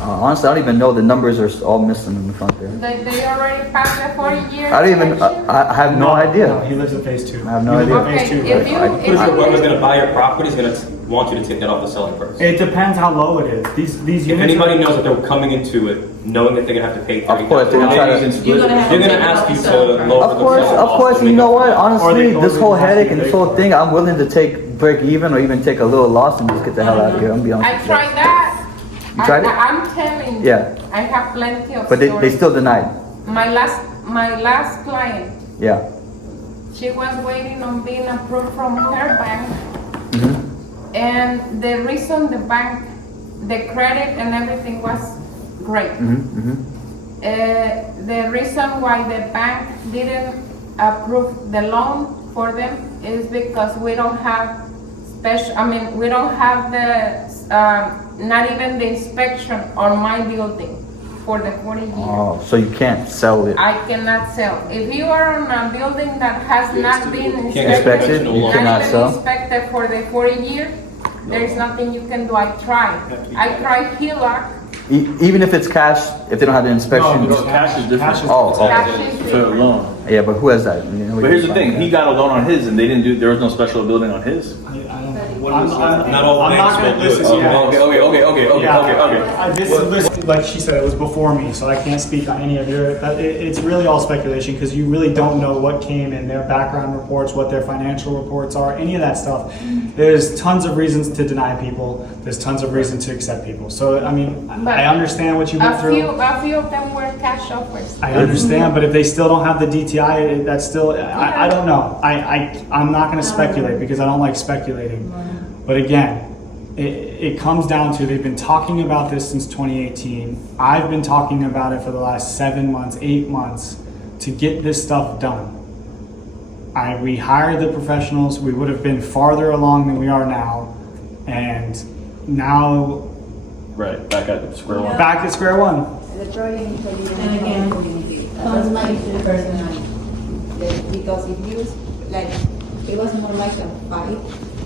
Honestly, I don't even know. The numbers are all missing in the front there. They already passed the 40 years. I don't even. I have no idea. No, he lives in phase 2. I have no idea. Okay, Phase 2, if you Whoever's going to buy your property is going to want you to take that off the selling price? It depends how low it is. These If units. anybody knows that they're coming into it knowing that they're gonna have to pay Of course, they're gonna try to- You're gonna have they're to gonna take it ask off you the to selling price. lower Of course, you know what? Honestly, this whole headache and this whole thing, I'm willing to take break even or even take a little loss and just get the hell out of here. I'm gonna be honest I with you. tried that. You tried it? I'm telling you. Yeah. I have plenty of But they stories. still denied. My last client, Yeah. she was waiting on being approved from her bank. Mm-hmm. And the reason the bank, the credit and everything was great. Mm-hmm. The reason why the bank didn't approve the loan for them is because we don't have we don't have not even the inspection on my building for the 40 years. Oh, so you can't sell it. I cannot sell. If you are on a building that has not been Inspected, you not cannot even sell? inspected for the 40 years, there is nothing you can do. I tried HELOC. Even if it's cash, if they don't have the inspection. No, cash is different. Oh, okay. Cash is For a loan. Yeah, but who has that? You know, But here's the thing, he got a loan on his and they didn't do, there was no special building on his. Not all I'm not banks gonna will do it. listen. Okay. This, like she said, it was before me, so I can't speak on any of your. It's really all speculation because you really don't know what came in their background reports, what their financial reports are, any of that stuff. There's tons of reasons to deny people. There's tons of reasons to accept people. So I mean, But I understand what you went through. A few of them were cash offers. I understand, but if they still don't have the DTI, that's still, I don't know. I'm not gonna speculate because I don't like speculating. But again, it comes down to, they've been talking about this since 2018. I've been talking about it for the last 7 months, 8 months to get this stuff done. We hired the professionals, we would have been farther along than we are now. And now, Right, back at square one. back at square one. The project and again, community. That's my personality. Because if you, like, it was more like a fight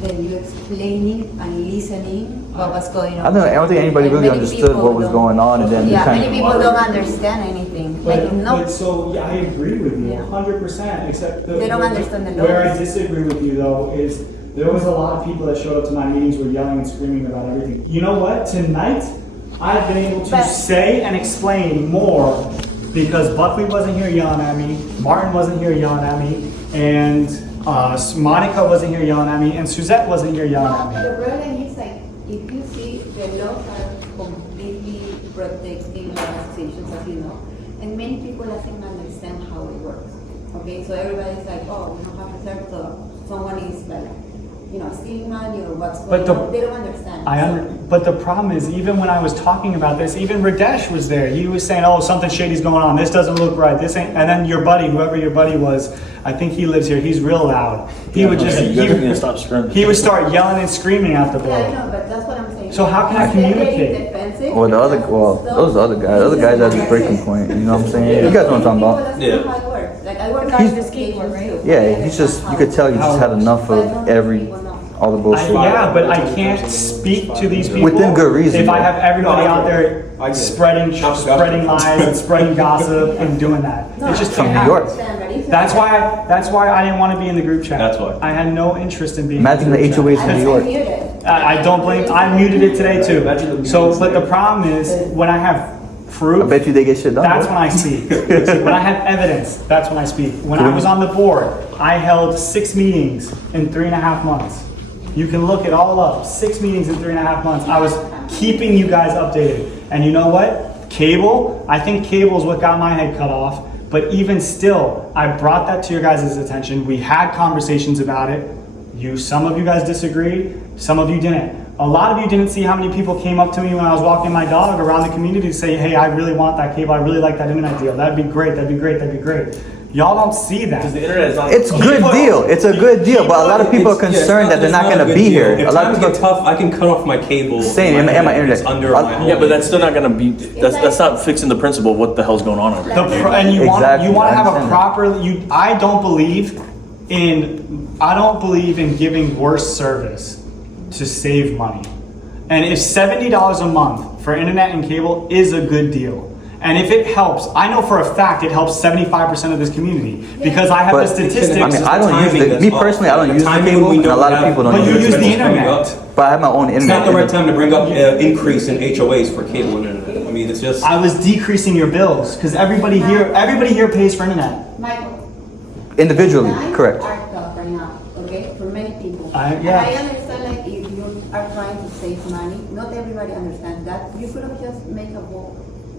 than you explaining and listening what was going on. I don't think anybody Like, really many understood people what was don't- going on, and then Yeah, kind many people don't understand anything. Like, no. But so, yeah, I agree with you 100%, except They don't understand the where I laws. disagree with you though is there was a lot of people that showed up to my meetings were yelling and screaming about everything. You know what? Tonight, I've been able to But- say and explain more because Buckley wasn't here yelling at me, Martin wasn't here yelling at me, and Monica wasn't here yelling at me, and Suzette wasn't here yelling at me. The problem is like, if you see the laws are completely protecting organizations, as you know, and many people doesn't understand how it works. Okay, so everybody's like, oh, we don't have reserve, so someone is like, stealing money or what's going on. They don't understand. But the problem is, even when I was talking about this, even Radesh was there. He was saying, "Oh, something shady's going on. This doesn't look right. This ain't." And then your buddy, whoever your buddy was, I think he lives here. He's real loud. He would just You guys are gonna stop screaming. he would start yelling and screaming at the Yeah, I board. know, but that's what I'm saying. So how can I Instead of getting communicate? defensive, Well, those other guys are the breaking point. You know what I'm saying? You guys know what I'm talking about. People doesn't know how it works. Like, I work He's- on the skateboard, right? Yeah, he's just, you could tell you just had enough of all the bullshit. Yeah, but I can't speak to these people Within good reason, if I though. have everybody No, I out get there I get it. spreading lies and spreading gossip and doing that. It just From can't New York. happen. That's why I didn't want to be in the group chat. That's why. I had no interest in being. Imagine the in group HOAs chat. in New York. I don't blame. I muted it today too. So, but the problem is when I have I proof. bet you they get shit done. That's bro. when I speak. When I have evidence, that's when I speak. When I was on the board, I held 6 meetings in 3.5 months. You can look it all up. 6 meetings in 3.5 months. I was keeping you guys updated. And you know what? Cable, I think cable is what got my head cut off. But even still, I brought that to your guys' attention. We had conversations about it. Some of you guys disagreed, some of you didn't. A lot of you didn't see how many people came up to me when I was walking my dog around the community to say, hey, I really want that cable. I really like that internet deal. That'd be great. That'd be great. That'd be great. Y'all don't see that. Because the internet is on. It's a good deal. It's a good deal, but a lot of people are concerned that they're not going to be here. If A lot of times people. get tough, I can cut off my cable. Same, and my internet. It's under my home. Yeah, but that's still not gonna be. That's not fixing the principle of what the hell's going on over here. And you Exactly, want to I have a understand proper. I don't believe in giving worse service to save money. And if $70 a month for internet and cable is a good deal, And if it helps, I know for a fact it helps 75% of this community because I have But- the statistics. I mean, I don't use the, me personally, I don't use the timing cable, when we and a don't lot of have- people don't But you use use it. the internet. But I have my own It's internet. not the right time to bring up increase in HOAs for cable and internet. I mean, it's just. I was decreasing your bills because everybody here pays for internet. Michael. Individually, Lines correct. are tough right now, okay, for many people. Yeah. And I understand like if you are trying to save money, not everybody understands that. You could have just make a vote,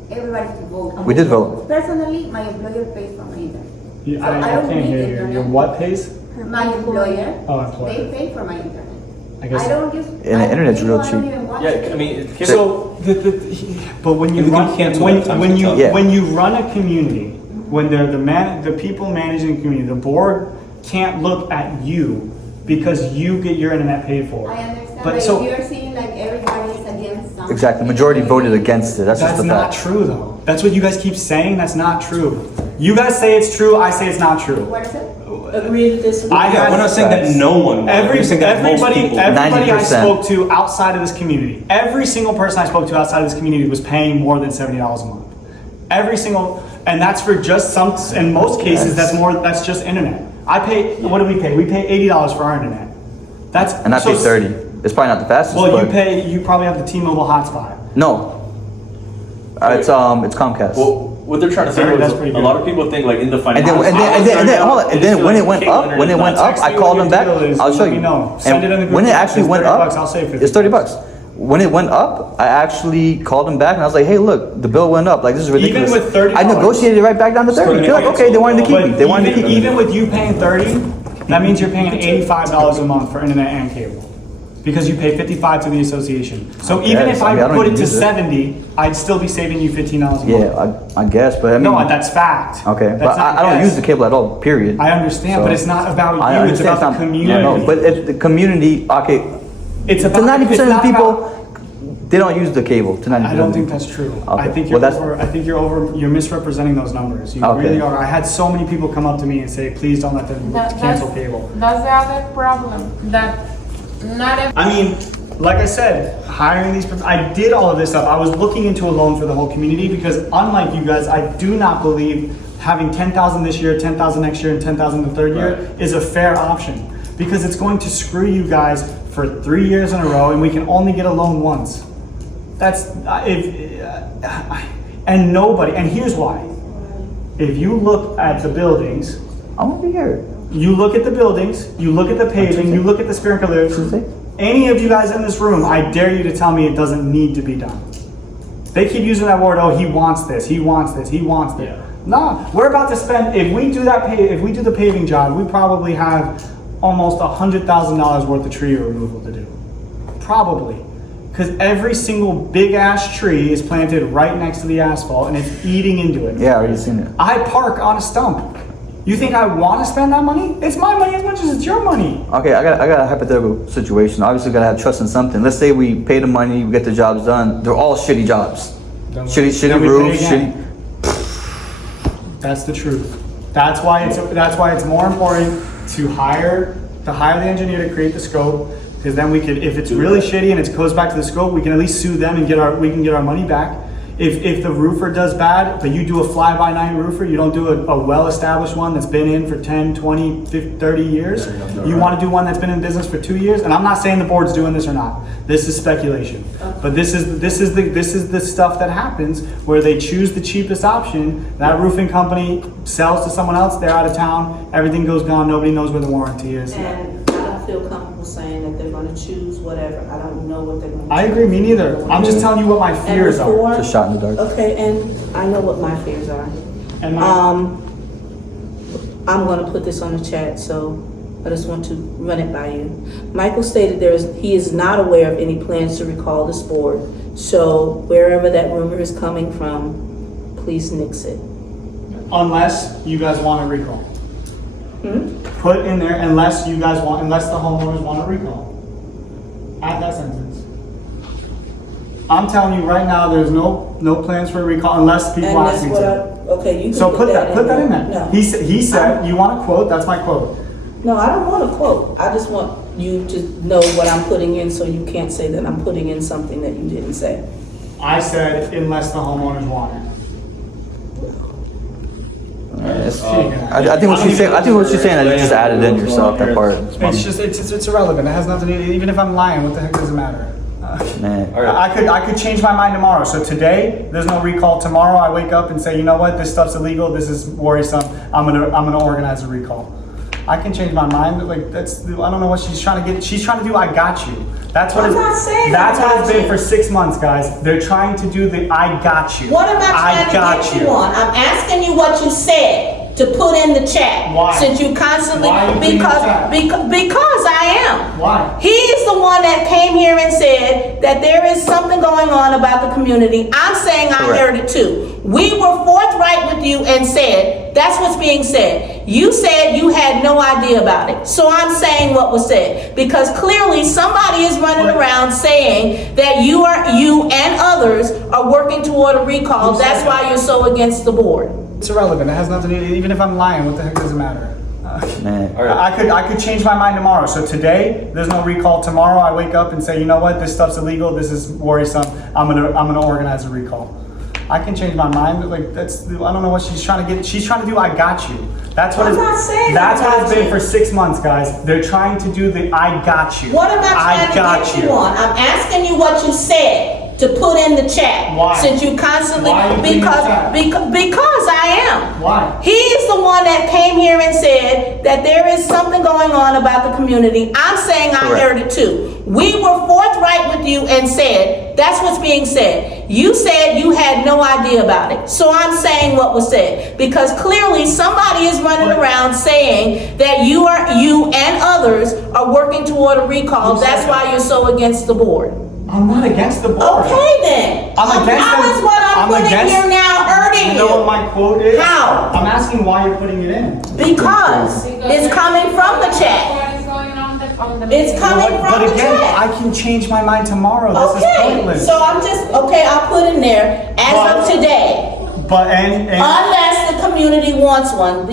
everybody to vote. We did vote. Personally, my employer pays for my internet. So I don't can't need hear you. internet. Your what pays? My employer, Oh, employer. they pay for my internet. I guess. I don't use. And the internet's real cheap. Yeah, I mean, So, but when you We can run, cancel that time when you sometime. Yeah. when you run a community, when they're the people managing the community, the board can't look at you because you get your internet paid for. I understand, But but so if you're seeing like everybody is against something. Exactly, majority voted against it, that's just that's the not fact. true though. That's what you guys keep saying. That's not true. You guys say it's true. I say it's not true. What is it? Agree to disagree. I We're not saying that no one. We're saying that most people. Everybody I 90%. spoke to outside of this community, every single person I spoke to outside of this community was paying more than $70 a month. Every single, and that's for just some. In most cases, that's more. That's just internet. I pay. What do we pay? We pay $80 for our internet. That's And I pay 30. It's probably not the fastest, Well, but you pay. You probably have the T-Mobile hotspot. no. It's Comcast. Well, what they're trying to say Alright, was that's pretty a good. lot of people think like in the And then, financial. hold on. And then when it went up, Text I me called what them back. your deal is, I'll and show let me you. know. Send it in the And group when it chat. actually It's went $30, up, I'll say $50. it's $30. When it went up, I actually called them back and I was like, "Hey, look, the bill went up. Like this is ridiculous." Even with $30, I negotiated it right back down to 30. They're like, "Okay, they wanted to keep me. But They wanted to keep me." even with you paying 30, that means you're paying $85 a month for internet and cable. Because you pay 55 to the association. So even if I don't put even it to use it. 70, I'd still be saving you $15 a month. Yeah, I guess, but I mean, No, that's fact. okay, That's but not I don't guess. use the cable at all. Period. I understand, So- but it's not about you. I It's understand about the community. I know, but if the community, okay, It's to about 90% of it's the not people, about- they don't use the cable. To 90%. I don't think that's true. Okay. I think Well, you're misrepresenting those numbers. You Okay. really are. I had so many people come up to me and say, "Please don't let them cancel cable." That's the other problem, that not every. I mean, like I said, hiring these, I did all of this stuff. I was looking into a loan for the whole community because unlike you guys, I do not believe having 10,000 this year, 10,000 next year, and 10,000 the third year is a fair option because it's going to screw you guys for 3 years in a row and we can only get a loan once. That's, and nobody, and here's why. If you look at the buildings, I won't be here. you look at the buildings, you look at the paving, you look at the sprinklers, Tuesday? any of you guys in this room, I dare you to tell me it doesn't need to be done. They keep using that word, oh, he wants this, he wants this, he wants this. No, we're about to spend, if we do the paving job, we probably have almost $100,000 worth of tree removal to do. Probably. Because every single big ass tree is planted right next to the asphalt and it's eating into it. Yeah, I already seen it. I park on a stump. You think I want to spend that money? It's my money as much as it's your money. Okay, I got a hypothetical situation. Obviously, we gotta have trust in something. Let's say we pay the money, we get the jobs done. They're all shitty jobs. Shitty then we pay roofs, again. shitty. That's the truth. That's why it's more important to hire the engineer to create the scope, because then we could, if it's really shitty and it goes back to the scope, we can at least sue them and we can get our money back. If the roofer does bad, but you do a fly-by-night roofer, you don't do a well-established one that's been in for 10, 20, 50, 30 years, you want to do one that's been in business for 2 years, and I'm not saying the board's doing this or not. This is speculation. But this is the stuff that happens where they choose the cheapest option, that roofing company sells to someone else, they're out of town, everything goes gone, nobody knows where the warranty is. And I don't feel comfortable saying that they're gonna choose whatever. I don't know what they're gonna choose. I agree, me neither. I'm just telling you what my fears are. It's a shot in the dark. Okay, and I know what my fears are. And I'm gonna put this on the chat, so I just want to run it by you. Michael stated he is not aware of any plans to recall this board. So wherever that rumor is coming from, please nix it. Unless you guys want a recall. Put in there, unless the homeowners want a recall. Add that sentence. I'm telling you right now, there's no plans for a recall unless people And ask that's me what to. okay, you can So put that in there. No. He said, you want a quote, that's my quote. No, I don't want a quote. I just want you to know what I'm putting in so you can't say that I'm putting in something that you didn't say. I said, unless the homeowners want it. I think what she's saying. I think what she's saying. I just added in yourself that part. It's irrelevant. It has nothing to do. Even if I'm lying, what the heck does it matter? Man. I could change my mind tomorrow. So today, there's no recall. Tomorrow, I wake up and say, you know what, this stuff's illegal. This is worrisome. I'm gonna organize a recall. I can change my mind. Like that's, I don't know what she's trying to get. She's trying to do. I got you. That's what. I'm not saying That's I what got it's been you. for 6 months, guys. They're trying to do the I got you. What am I trying to get you on? I'm asking you what you said to put in the chat. Why? Since you constantly, Why are you putting in the chat? because I am. Why? He's the one that came here and said that there is something going on about the community. I'm saying I heard it too. We were forthright with you and said, that's what's being said. You said you had no idea about it. So I'm saying what was said. Because clearly somebody is running around saying that you and others are working toward a recall. That's why you're so against the board. It's irrelevant. It has nothing to do. Even if I'm lying, what the heck does it matter? Man. I could change my mind tomorrow. So today, there's no recall. Tomorrow, I wake up and say, you know what, this stuff's illegal. This is worrisome. I'm gonna organize a recall. I can change my mind. Like that's, I don't know what she's trying to get. She's trying to do. I got you. That's what. I'm not saying That's I what got it's been you. for 6 months, guys. They're trying to do the I got you. What am I trying got to get you on? I'm asking you what you said to put in the chat. Why? Since you constantly, Why are you putting in the chat? because I am. Why? He's the one that came here and said that there is something going on about the community. I'm saying I heard it too. We were forthright with you and said, that's what's being said. You said you had no idea about it. So I'm saying what was said. Because clearly somebody is running around saying that you and others are working toward a recall. That's why you're so against the board. I'm not against the board. Okay then. I'm against How them. is what I'm putting against- here now hurting You know what my quote is? How? I'm asking why you're putting it in. Because it's coming from the chat. What is going on the It's coming from But the again, chat. I can change my mind tomorrow. This is Okay, pointless. so I'm just, I'll put in there, as of today, But and unless the community wants one,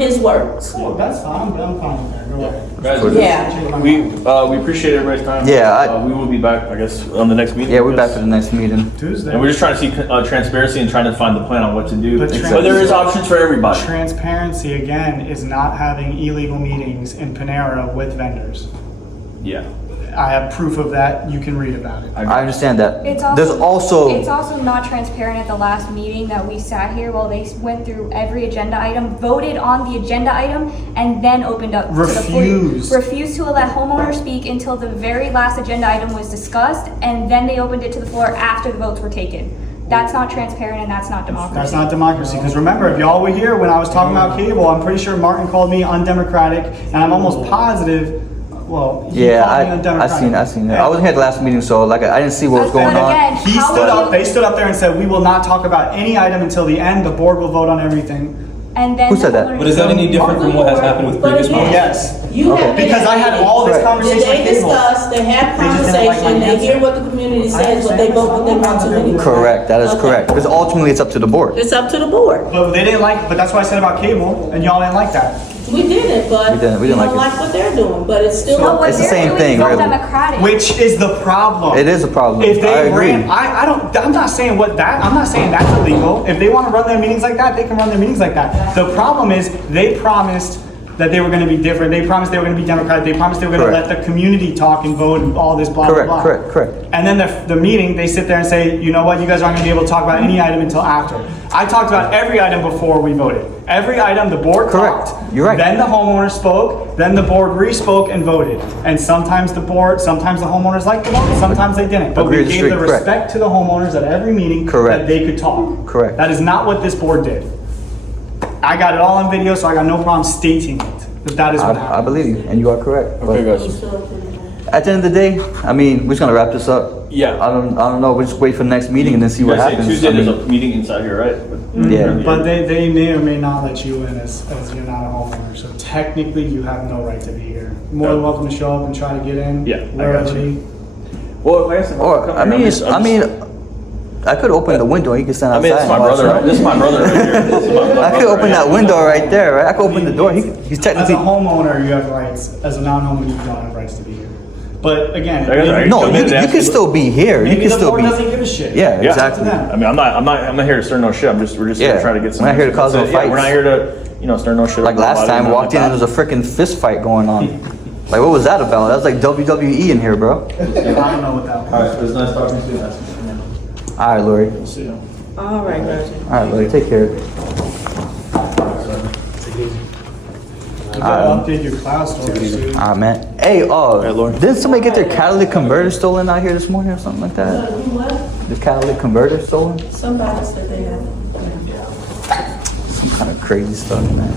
his words. oh, that's fine. I'm fine with that. Go ahead. Guys, Yeah. we appreciate everybody's time. Yeah, we will be back, I guess, on the next meeting. Yeah, we're back for the next meeting. Tuesday. And we're just trying to see transparency and trying to find the plan on what to do. But But there is options for everybody. Transparency again is not having illegal meetings in Panera with vendors. Yeah. I have proof of that. You can read about it. I understand that. It's There's also it's also not transparent at the last meeting that we sat here while they went through every agenda item, voted on the agenda item, and then opened up to the floor. Refused to let homeowners speak until the very last agenda item was discussed, and then they opened it to the floor after the votes were taken. That's not transparent and that's not democracy. That's not democracy. Because remember, if y'all were here when I was talking about cable, I'm pretty sure Martin called me undemocratic, and I'm almost positive. Well, he yeah, called me I undemocratic. seen it. I wasn't here at the last meeting, so like I didn't see what was But going on. again, He how stood would up. you- They stood up there and said, "We will not talk about any item until the end. The board will vote on everything." And then Who said the that? homeowners- But is that any different from what has happened with previous But ones? again, Yes. You have been Because I had at all this Right. conversation They with cable. discuss, they have They just didn't like my conversation, they hear answer. what the community says, but they vote what they want to anyway. Correct. That is Okay. correct. Because ultimately, it's up to the board. It's up to the board. But they didn't like. But that's what I said about cable, and y'all didn't like that. We didn't, but We didn't we like don't it. like what they're doing, but it's still. But what It's the they're same doing thing, is not really. democratic. Which is the problem. It is a problem. If they I agree. ran, I don't. I'm not saying I'm not saying that's illegal. If they want to run their meetings like that, they can run their meetings like that. The problem is they promised that they were going to be different. They promised they were going to be democratic. They promised they were going to Correct. let the community talk and vote and all this blah Correct. blah blah. Correct. And then the meeting, they sit there and say, you know what, you guys aren't going to be able to talk about any item until after. I talked about every item before we voted. Every item the board Correct. talked. You're right. Then the homeowner spoke. Then the board re-spoke and voted. And sometimes the homeowners liked the vote. Sometimes they didn't. But Agree we with the gave the street, correct. respect to the homeowners at every meeting Correct. that they could talk. Correct. That is not what this board did. I got it all on video, so I got no problem stating it. But that is what I happened. believe you, and you are correct. Okay, But guys. at the end of the day, I mean, we're just gonna wrap this up. Yeah. I don't know. We'll just wait for the next meeting and then see You what guys say happens. Tuesday I mean, there's a meeting inside here, right? Yeah. But they may or may not let you in as you're not a homeowner. So technically, you have no right to be here. More than welcome to show up and try to get in. Yeah, I Wear got a you. hoodie. Well, like I said, Or come I here, mean, I'm just- I could open the window. You can stand I outside. mean, this is my and watch brother. it. This is my brother right here. This is my I could brother open right that here. window right there, right? I could open the door. He's As a technically. homeowner, you have rights. As a non-homeowner, you don't have rights to be here. But again, No, you can still be here. maybe You can the still board be. doesn't give a shit. Yeah, Yeah. exactly. I mean, I'm not here to stir no shit. We're just here Yeah. to try to get some. We're not here to cause no Yeah, we're fights. not here to, stir no shit. Like about last it, time, nothing walked in like and there was a freaking fist fight going on. Like, what was that about? That was like WWE in here, bro. I don't know what that was. that. All right, it was nice talking to you. All right, Lori. We'll see you. All right, Roger. All right, Lori, take care. You gotta update your cloud storage, dude. Ah, man. Hey, didn't somebody get their catalytic converter stolen out here this morning or something like that? The catalytic converter stolen? Somebody said they had. Some kind of crazy stuff, man.